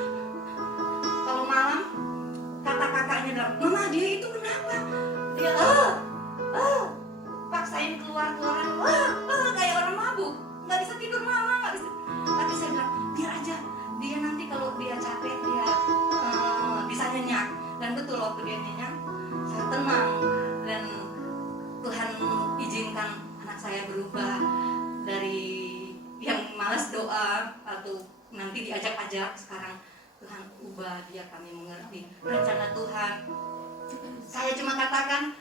kalau malam kata kakaknya bilang, mama dia itu kenapa? Dia paksain keluaran, kayak orang mabuk, nggak bisa tidur mama, nggak bisa. Tapi saya bilang, biar aja, dia nanti kalau dia capek dia bisa nyenyak. Dan betul waktu dia nyenyak, saya tenang, dan Tuhan izinkan anak saya berubah dari yang malas doa atau nanti diajak-ajak, sekarang Tuhan ubah dia, kami mengerti rencana Tuhan. Saya cuma katakan,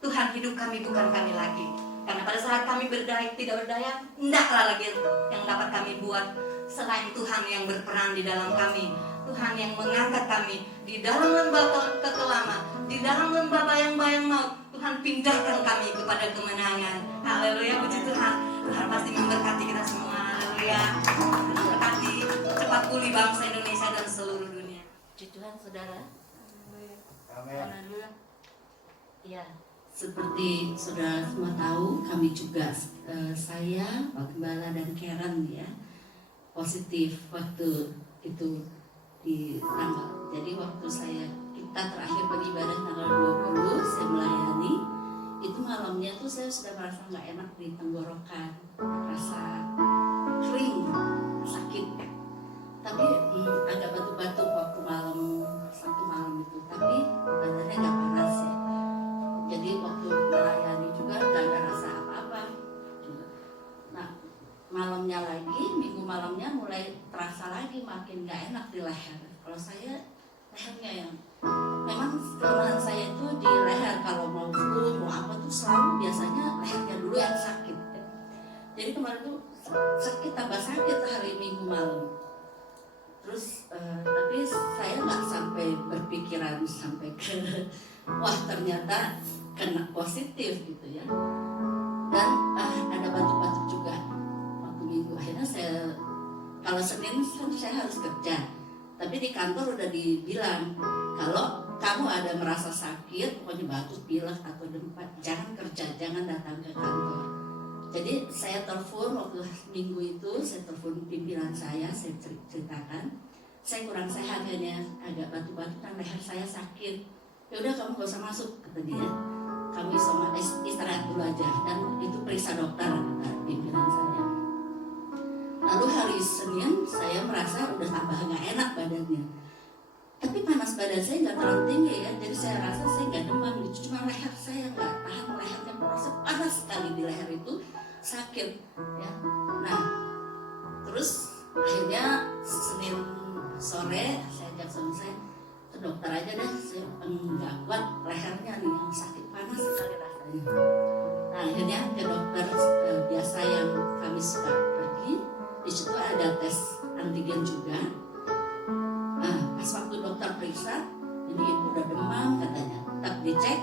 Tuhan hidup kami bukan kami lagi. Karena pada saat kami tidak berdaya, tidaklah lagi yang dapat kami buat selain Tuhan yang berperan di dalam kami. Tuhan yang mengangkat kami di dalam lembah kekelama, di dalam lembah bayang-bayang maut. Tuhan pindahkan kami kepada kemenangan. Haleluya, puji Tuhan. Tuhan pasti memberkati kita semua. Haleluya. Memberkati cepat pulih bangsa Indonesia dan seluruh dunia. Puji Tuhan, saudara. Haleluya. Ya, seperti saudara semua tahu, kami juga saya, Pak Gembala dan Karen ya, positif waktu itu di tanggal. Jadi waktu kita terakhir beribadah tanggal 20 saya melayani, itu malamnya tuh saya sudah merasa nggak enak di tenggorokan, rasa kering, sakit. Tapi agak batuk-batuk waktu satu malam itu, tapi badannya nggak panas ya. Jadi waktu melayani juga nggak ada rasa apa-apa juga. Nah malamnya lagi, minggu malamnya mulai terasa lagi makin nggak enak di leher. Kalau saya lehernya yang memang kelemahan saya itu di leher, kalau mau flu mau apa tuh selalu biasanya lehernya dulu yang sakit. Jadi kemarin tuh sakit tambah sakit hari minggu malam. Terus tapi saya nggak sampai berpikiran sampai ke wah ternyata kena positif gitu ya. Dan ada batuk-batuk juga waktu minggu. Akhirnya kalau Senin saya harus kerja, tapi di kantor udah dibilang kalau kamu ada merasa sakit, pokoknya batuk, pilek atau demam, jangan kerja, jangan datang ke kantor. Jadi saya telepon waktu minggu itu, saya telepon pimpinan saya ceritakan saya kurang sehat, hanya agak batuk-batuk dan leher saya sakit. Ya udah kamu gak usah masuk, kata dia. Kamu istirahat dulu aja, dan itu periksa dokter, kata pimpinan saya. Lalu hari Senin saya merasa udah tambah gak enak badannya. Tapi panas badan saya nggak terlalu tinggi ya, jadi saya rasa saya nggak demam gitu. Cuma leher saya nggak tahan, lehernya merasa panas sekali di leher itu, sakit ya. Nah terus akhirnya Senin sore saya ajak suami saya ke dokter aja deh, saya nggak kuat lehernya nih yang sakit panas sekali rasanya. Nah akhirnya ke dokter biasa yang kami suka pergi, di situ ada tes antigen juga. Nah pas waktu dokter periksa, ini ibu udah demam katanya, tetap dicek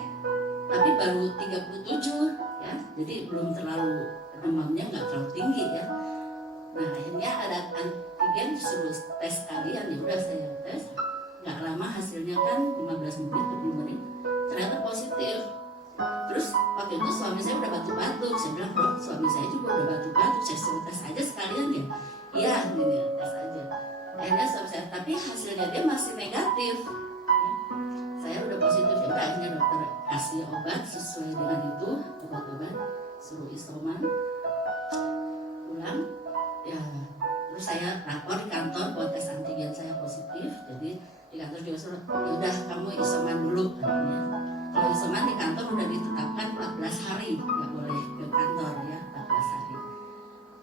tapi baru 37 ya, jadi belum terlalu, demamnya nggak terlalu tinggi ya. Nah akhirnya ada antigen, disuruh tes sekalian, ya udah saya tes. Nggak lama hasilnya kan 15 menit atau 20 menit ternyata positif. Terus waktu itu suami saya udah batuk-batuk, saya bilang dok suami saya juga udah batuk-batuk, saya suruh tes aja sekalian ya. Iya ini tes aja. Akhirnya suami saya, tapi hasilnya dia masih negatif ya. Saya udah positif ya, akhirnya dokter kasih obat sesuai dengan itu, obat-obat, suruh isoman, pulang ya. Terus saya lapor di kantor buat tes antigen saya positif. Jadi di kantor juga suruh, ya udah kamu isoman dulu katanya. Kalau isoman di kantor udah ditetapkan 14 hari, nggak boleh ke kantor ya, 14 hari.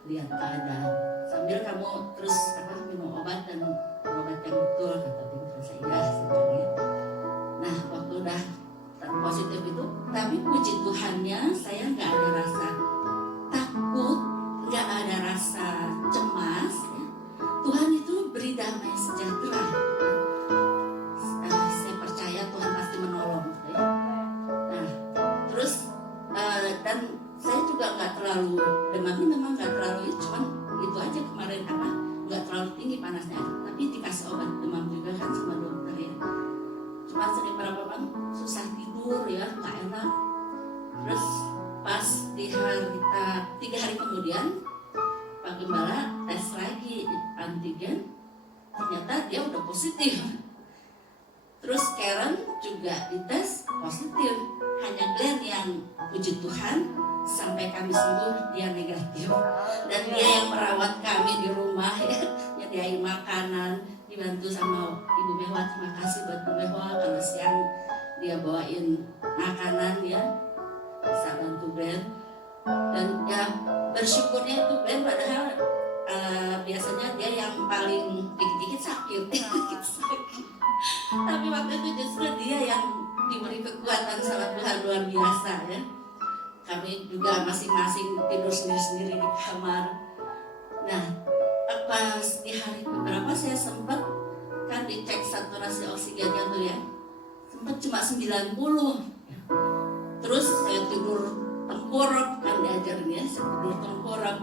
Lihat keadaan sambil kamu terus minum obat dan obat yang betul, kata pimpinan saya. Iya, nah waktu udah positif itu, tapi puji Tuhannya saya nggak ada rasa takut, nggak ada rasa cemas ya. Tuhan itu beri damai sejahtera. Saya percaya Tuhan pasti menolong ya. Nah terus dan saya juga nggak terlalu demamnya, memang nggak terlalu, cuman itu aja kemarin nggak terlalu tinggi panasnya, tapi dikasih obat demam juga kan sama dokter ya. Cuma sering berapa malam susah tidur ya, nggak enak. Terus pas di hari 3 hari kemudian Pak Gembala tes lagi antigen, ternyata dia udah positif. Terus Karen juga dites positif, hanya Glenn yang puji Tuhan sampai kami sembuh dia negatif. Dan dia yang merawat kami di rumah ya, nyediain makanan, dibantu sama Ibu Mehwa. Terima kasih buat Bu Mehwa, kalau siang dia bawain makanan ya, bisa bantu Glenn. Dan ya bersyukurnya itu Glenn, padahal biasanya dia yang paling dikit-dikit sakit. Tapi waktu itu justru dia yang diberi kekuatan sama Tuhan luar biasa ya. Kami juga masing-masing tidur sendiri-sendiri di kamar. Nah pas di hari keberapa saya sempat kan dicek saturasi oksigennya tuh ya, sempat cuma 90. Terus saya tidur tengkurap, kan diajarnya saya tidur tengkurap.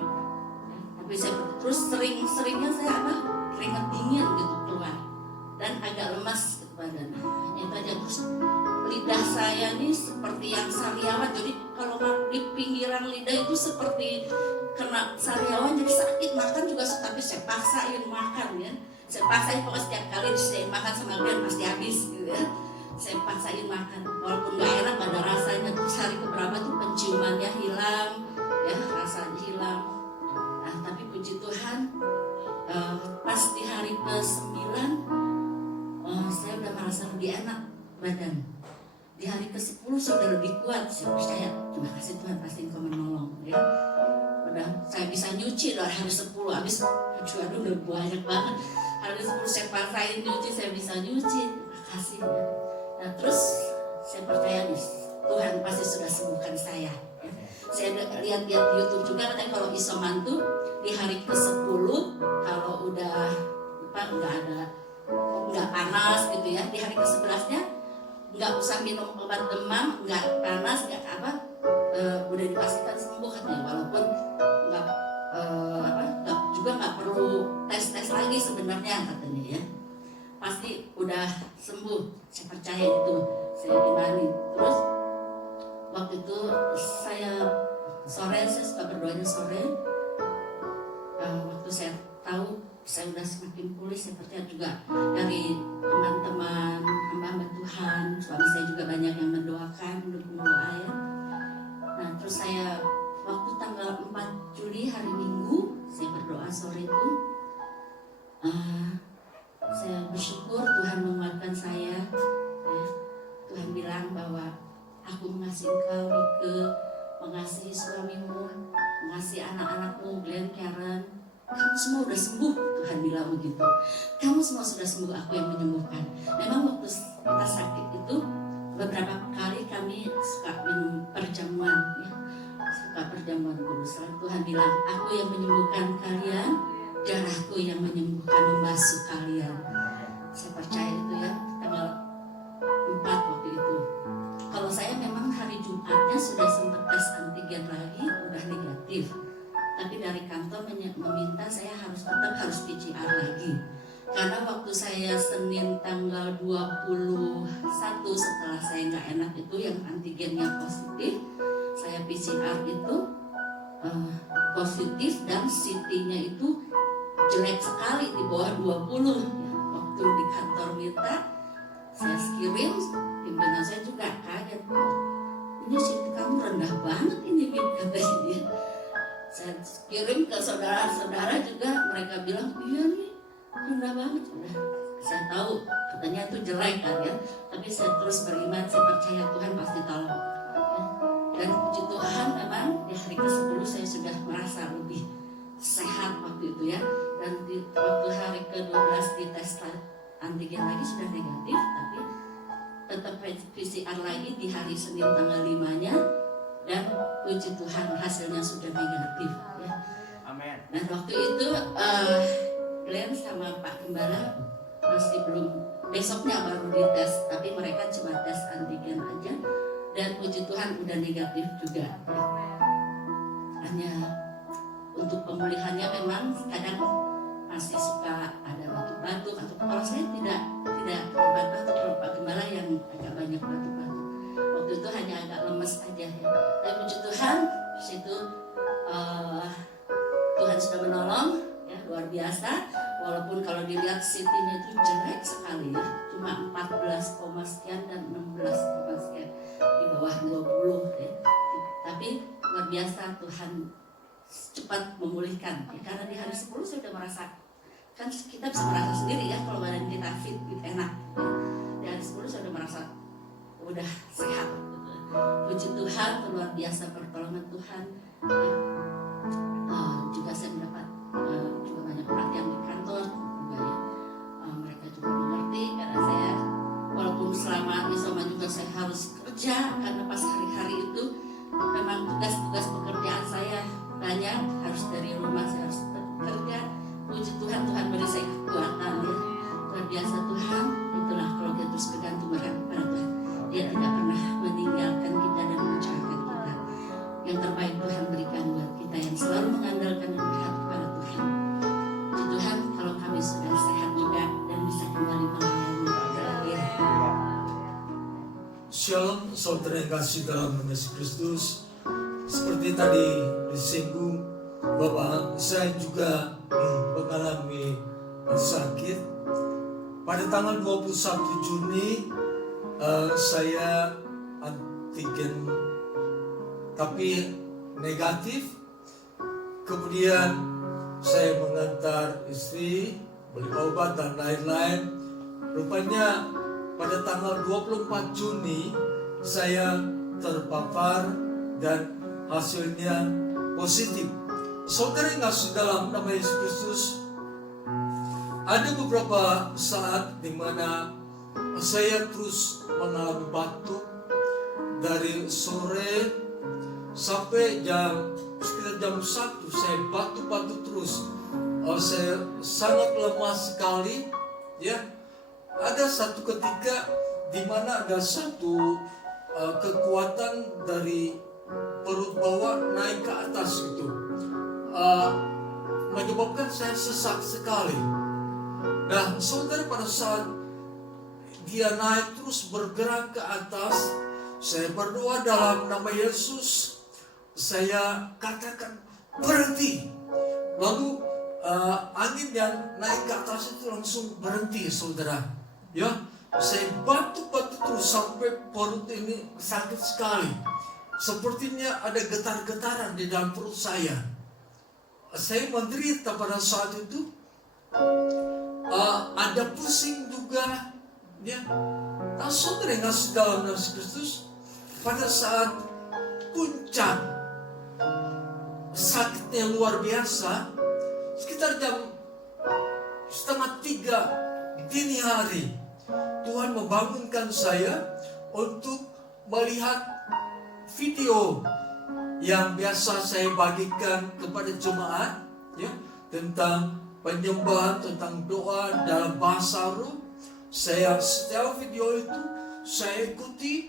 Tapi saya terus seringnya saya keringat dingin gitu keluar dan agak lemas gitu badan. Itu aja. Terus lidah saya nih seperti yang sariawan, jadi kalau di pinggiran lidah itu seperti kena sariawan jadi sakit, makan juga suka, tapi saya paksain makan ya. Saya paksain, pokoknya setiap kali saya makan sama Glenn pasti habis gitu ya. Saya paksain makan, walaupun gak enak, gak ada rasanya. Terus hari keberapa tuh penciumannya hilang, ya rasanya hilang. Nah tapi puji Tuhan, pas di hari ke-9 saya udah merasa lebih enak badan. Di hari ke-10 saya udah lebih kuat, saya percaya. Terima kasih Tuhan, pasti Engkau menolong ya. Udah saya bisa nyuci dari hari 10, habis aduh udah banyak banget. Hari 10 saya paksain nyuci, saya bisa nyuci. Terima kasih ya. Nah terus saya percaya nih, Tuhan pasti sudah sembuhkan saya ya. Saya lihat di YouTube juga katanya kalau isoman tuh di hari ke-10 kalau udah nggak panas gitu ya, di hari ke-11-nya nggak usah minum obat demam, nggak panas, nggak apa, udah dipastikan sembuh katanya. Walaupun nggak juga nggak perlu tes lagi sebenarnya katanya ya, pasti udah sembuh. Saya percaya itu, saya imani. Terus waktu itu saya suka berdoanya sore. Waktu saya tahu saya udah semakin pulih, saya percaya juga dari teman-teman hamba Tuhan, suami saya juga banyak yang mendoakan, mendukung doa ya. Nah terus saya waktu tanggal 4 Juli hari Minggu saya berdoa sore itu, saya bersyukur Tuhan menguatkan saya ya. Tuhan bilang bahwa aku mengasihi engkau Mike, mengasihi suamimu, mengasihi anak-anakmu Glenn, Karen, kamu semua udah sembuh. Tuhan bilang begitu, kamu semua sudah sembuh, aku yang menyembuhkan. Memang waktu kita sakit itu beberapa kali kami suka minum perjamuan ya, suka perjamuan kudus. Tuhan bilang, aku yang menyembuhkan kalian, darahku yang menyembuhkan, membasuh kalian. Saya percaya itu ya. Tanggal 4 waktu itu, kalau saya memang hari Jumatnya sudah sempat tes antigen lagi, udah negatif. Tapi dari kantor meminta saya harus PCR lagi. Karena waktu saya Senin tanggal 21 setelah saya nggak enak itu yang antigennya positif, saya PCR itu positif dan CT-nya itu jelek sekali di bawah 20 ya. Waktu di kantor minta saya kirim, pimpinan saya juga kaget, ini CT kamu rendah banget ini katanya dia. Saya kirim ke saudara-saudara juga, mereka bilang iya nih rendah banget. Udah saya tahu katanya itu jelek kan ya, tapi saya terus beriman, saya percaya Tuhan pasti tolong ya. Dan puji Tuhan memang di hari ke-10 saya sudah merasa lebih sehat waktu itu ya. Dan waktu hari ke-12 dites antigen lagi sudah negatif, tapi tetap PCR lagi di hari Senin tanggal 5-nya, dan puji Tuhan hasilnya sudah negatif ya. Amin. Dan waktu itu Glenn sama Pak Gembala masih belum, besoknya baru dites, tapi mereka cuma tes antigen aja, dan puji Tuhan udah negatif juga ya. Hanya untuk pemulihannya memang kadang masih suka ada batuk-batuk, atau kalau saya tidak batuk-batuk, kalau Pak Gembala yang agak banyak batuk-batuk. Waktu itu hanya agak lemes aja ya. Tapi puji Tuhan situ Tuhan sudah menolong ya, luar biasa. Walaupun kalau dilihat CT-nya itu jelek sekali ya, cuma 14, sekian dan 16, sekian, di bawah 20 ya. Tapi luar biasa Tuhan cepat memulihkan ya, karena di hari 10 saya sudah merasa, kan kita bisa merasa sendiri ya kalau badan kita fit enak ya. Di hari 10 saya sudah merasa udah sehat gitu. Puji Tuhan, luar biasa pertolongan Tuhan ya. Juga saya mendapat juga banyak perhatian di kantor juga ya. Mereka juga mengerti karena saya walaupun selama isoman juga saya harus kerja, karena pas hari-hari itu memang tugas-tugas pekerjaan saya banyak, harus dari rumah saya harus kerja. Puji Tuhan, Tuhan beri saya kekuatan ya. Luar biasa Tuhan. Itulah kalau kita terus bergantung pada Tuhan, Dia tidak pernah meninggalkan kita dan mencerahkan kita. Yang terbaik Tuhan berikan buat kita yang selalu mengandalkan dan berharap kepada Tuhan. Puji Tuhan, kalau kami sudah sehat juga dan bisa kembali melayani. Shalom saudara yang kasih dalam nama Yesus Kristus. Seperti tadi disinggung bahwa saya juga mengalami sakit. Pada tanggal 21 Juni saya antigen tapi negatif. Kemudian saya mengantar istri beli obat dan lain-lain. Rupanya pada tanggal 24 Juni saya terpapar dan hasilnya positif. Saudara yang kasih dalam nama Yesus Kristus, ada beberapa saat di mana saya terus mengalami batuk dari sore sampai sekitar jam 1 saya batuk-batuk terus. Saya sangat lemah sekali, ya. Ada satu ketika di mana ada satu kekuatan dari perut bawah naik ke atas gitu, menyebabkan saya sesak sekali. Nah, saudara, pada saat dia naik terus bergerak ke atas, saya berdoa dalam nama Yesus. Saya katakan berhenti. Lalu angin yang naik ke atas itu langsung berhenti, saudara. Ya, saya batuk-batuk terus sampai perut ini sakit sekali. Sepertinya ada getar-getaran di dalam perut saya. Saya menderita pada saat itu. Ada pusing juga, ya. Nah, saudara yang kasih dalam nama Yesus Kristus, pada saat puncak sakitnya luar biasa, sekitar jam 2:30 dini hari, Tuhan membangunkan saya untuk melihat video yang biasa saya bagikan kepada jemaat, ya, tentang penyembahan, tentang doa dalam bahasa roh. Saya setiap video itu saya ikuti.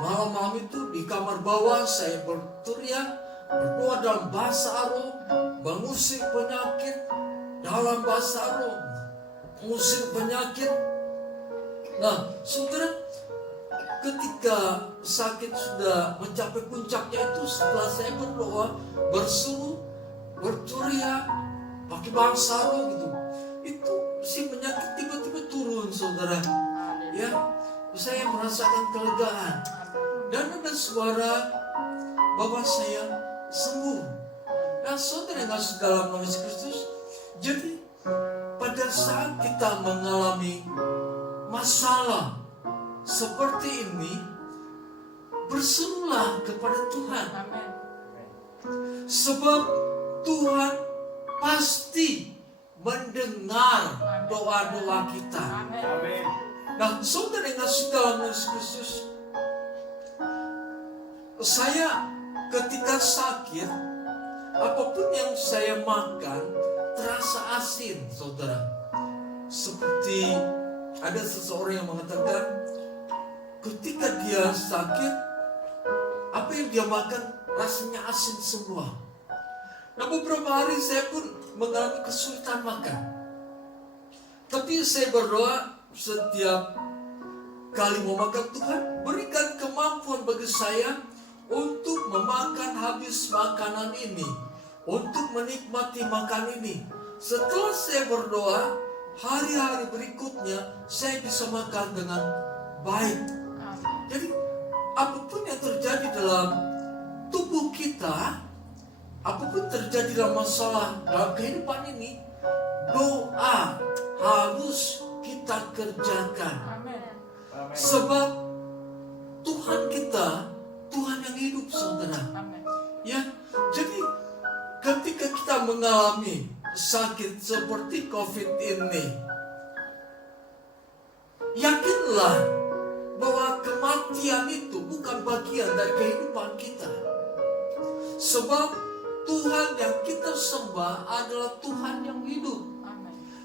Malam-malam itu di kamar bawah saya berteriak, berdoa dalam bahasa roh, mengusir penyakit dalam bahasa roh, mengusir penyakit. Nah, saudara, ketika sakit sudah mencapai puncaknya itu, setelah saya berdoa, berseru, berteriak, pakai bahasa roh gitu, itu si penyakit tiba-tiba turun, saudara. Ya, saya merasakan kelegaan dan ada suara bahwa saya sembuh. Nah, saudara yang kasih dalam nama Yesus Kristus, jadi pada saat kita mengalami masalah seperti ini, berserulah kepada Tuhan. Sebab Tuhan pasti mendengar doa-doa kita. Nah, saudara yang kasih dalam Yesus Kristus, saya ketika sakit, apapun yang saya makan terasa asin, saudara. Seperti ada seseorang yang mengatakan, ketika dia sakit, apa yang dia makan rasanya asin semua. Nah, beberapa hari saya pun mengalami kesulitan makan. Tapi saya berdoa setiap kali mau makan, Tuhan berikan kemampuan bagi saya untuk memakan habis makanan ini, untuk menikmati makan ini. Setelah saya berdoa, hari-hari berikutnya saya bisa makan dengan baik. Jadi apapun yang terjadi dalam tubuh kita, apapun terjadi dalam masalah dalam kehidupan ini, doa harus kita kerjakan. Sebab Tuhan kita, Tuhan yang hidup, saudara. Ya, jadi ketika kita mengalami sakit seperti COVID ini, yakinlah bahwa kematian itu bukan bagian dari kehidupan kita. Sebab Tuhan yang kita sembah adalah Tuhan yang hidup.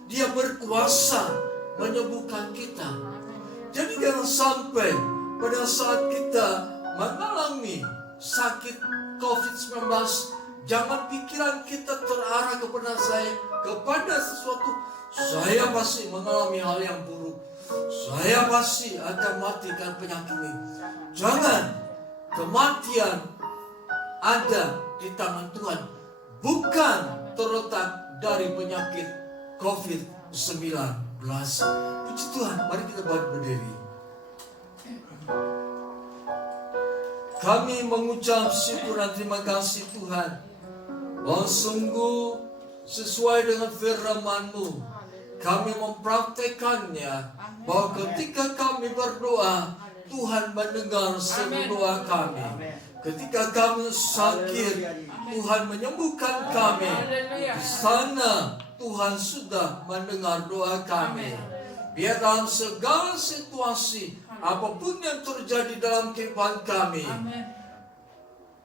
Dia berkuasa menyembuhkan kita. Jadi jangan sampai pada saat kita mengalami sakit COVID-19, jangan pikiran kita terarah kepada sesuatu. Saya pasti mengalami hal yang buruk. Saya pasti akan mati karena penyakit ini. Jangan, kematian ada di tangan Tuhan, bukan terletak dari penyakit COVID-19. Puji Tuhan, mari kita berdiri. Kami mengucap syukur dan terima kasih Tuhan, bahwa sungguh sesuai dengan firman-Mu, kami mempraktekannya, bahwa ketika kami berdoa, Tuhan mendengar semua doa kami. Ketika kami sakit, Tuhan menyembuhkan kami. Di sana Tuhan sudah mendengar doa kami. Biar dalam segala situasi, apapun yang terjadi dalam kehidupan kami,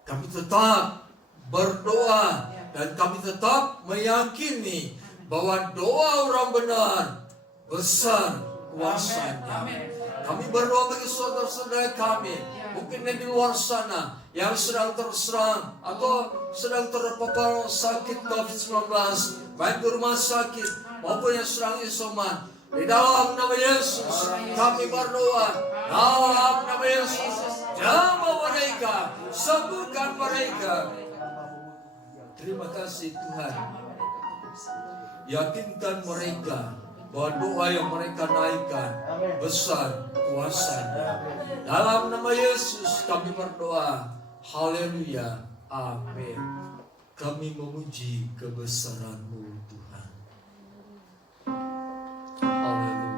kami tetap berdoa dan kami tetap meyakini bahwa doa orang benar besar kuasanya. Kami berdoa bagi saudara-saudara kami, mungkin yang di luar sana, yang sedang terserang atau sedang terpapar sakit COVID-19, baik di rumah sakit maupun yang sedang isoman. Di dalam nama Yesus kami berdoa, dalam nama Yesus jamah mereka, sembuhkan mereka. Terima kasih Tuhan. Yakinkan mereka bahwa doa yang mereka naikkan besar kuasanya. Dalam nama Yesus kami berdoa. Haleluya. Amin. Kami memuji kebesaran-Mu Tuhan. Haleluya.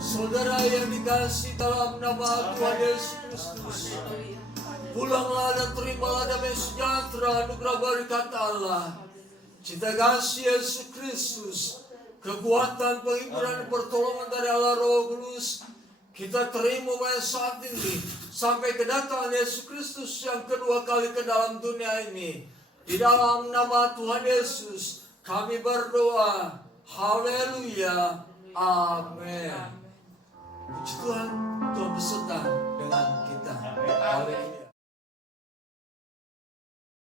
Saudara yang dikasihi dalam nama Tuhan Yesus Kristus, pulanglah dan terimalah damai sejahtera anugerah berkat Allah, cinta kasih Yesus Kristus, kekuatan penghiburan dan pertolongan dari Allah Roh Kudus. Kita terima mulai saat ini sampai kedatangan Yesus Kristus yang kedua kali ke dalam dunia ini. Di dalam nama Tuhan Yesus kami berdoa. Haleluya. Amin. Puji Tuhan, Tuhan beserta dengan kita. Hari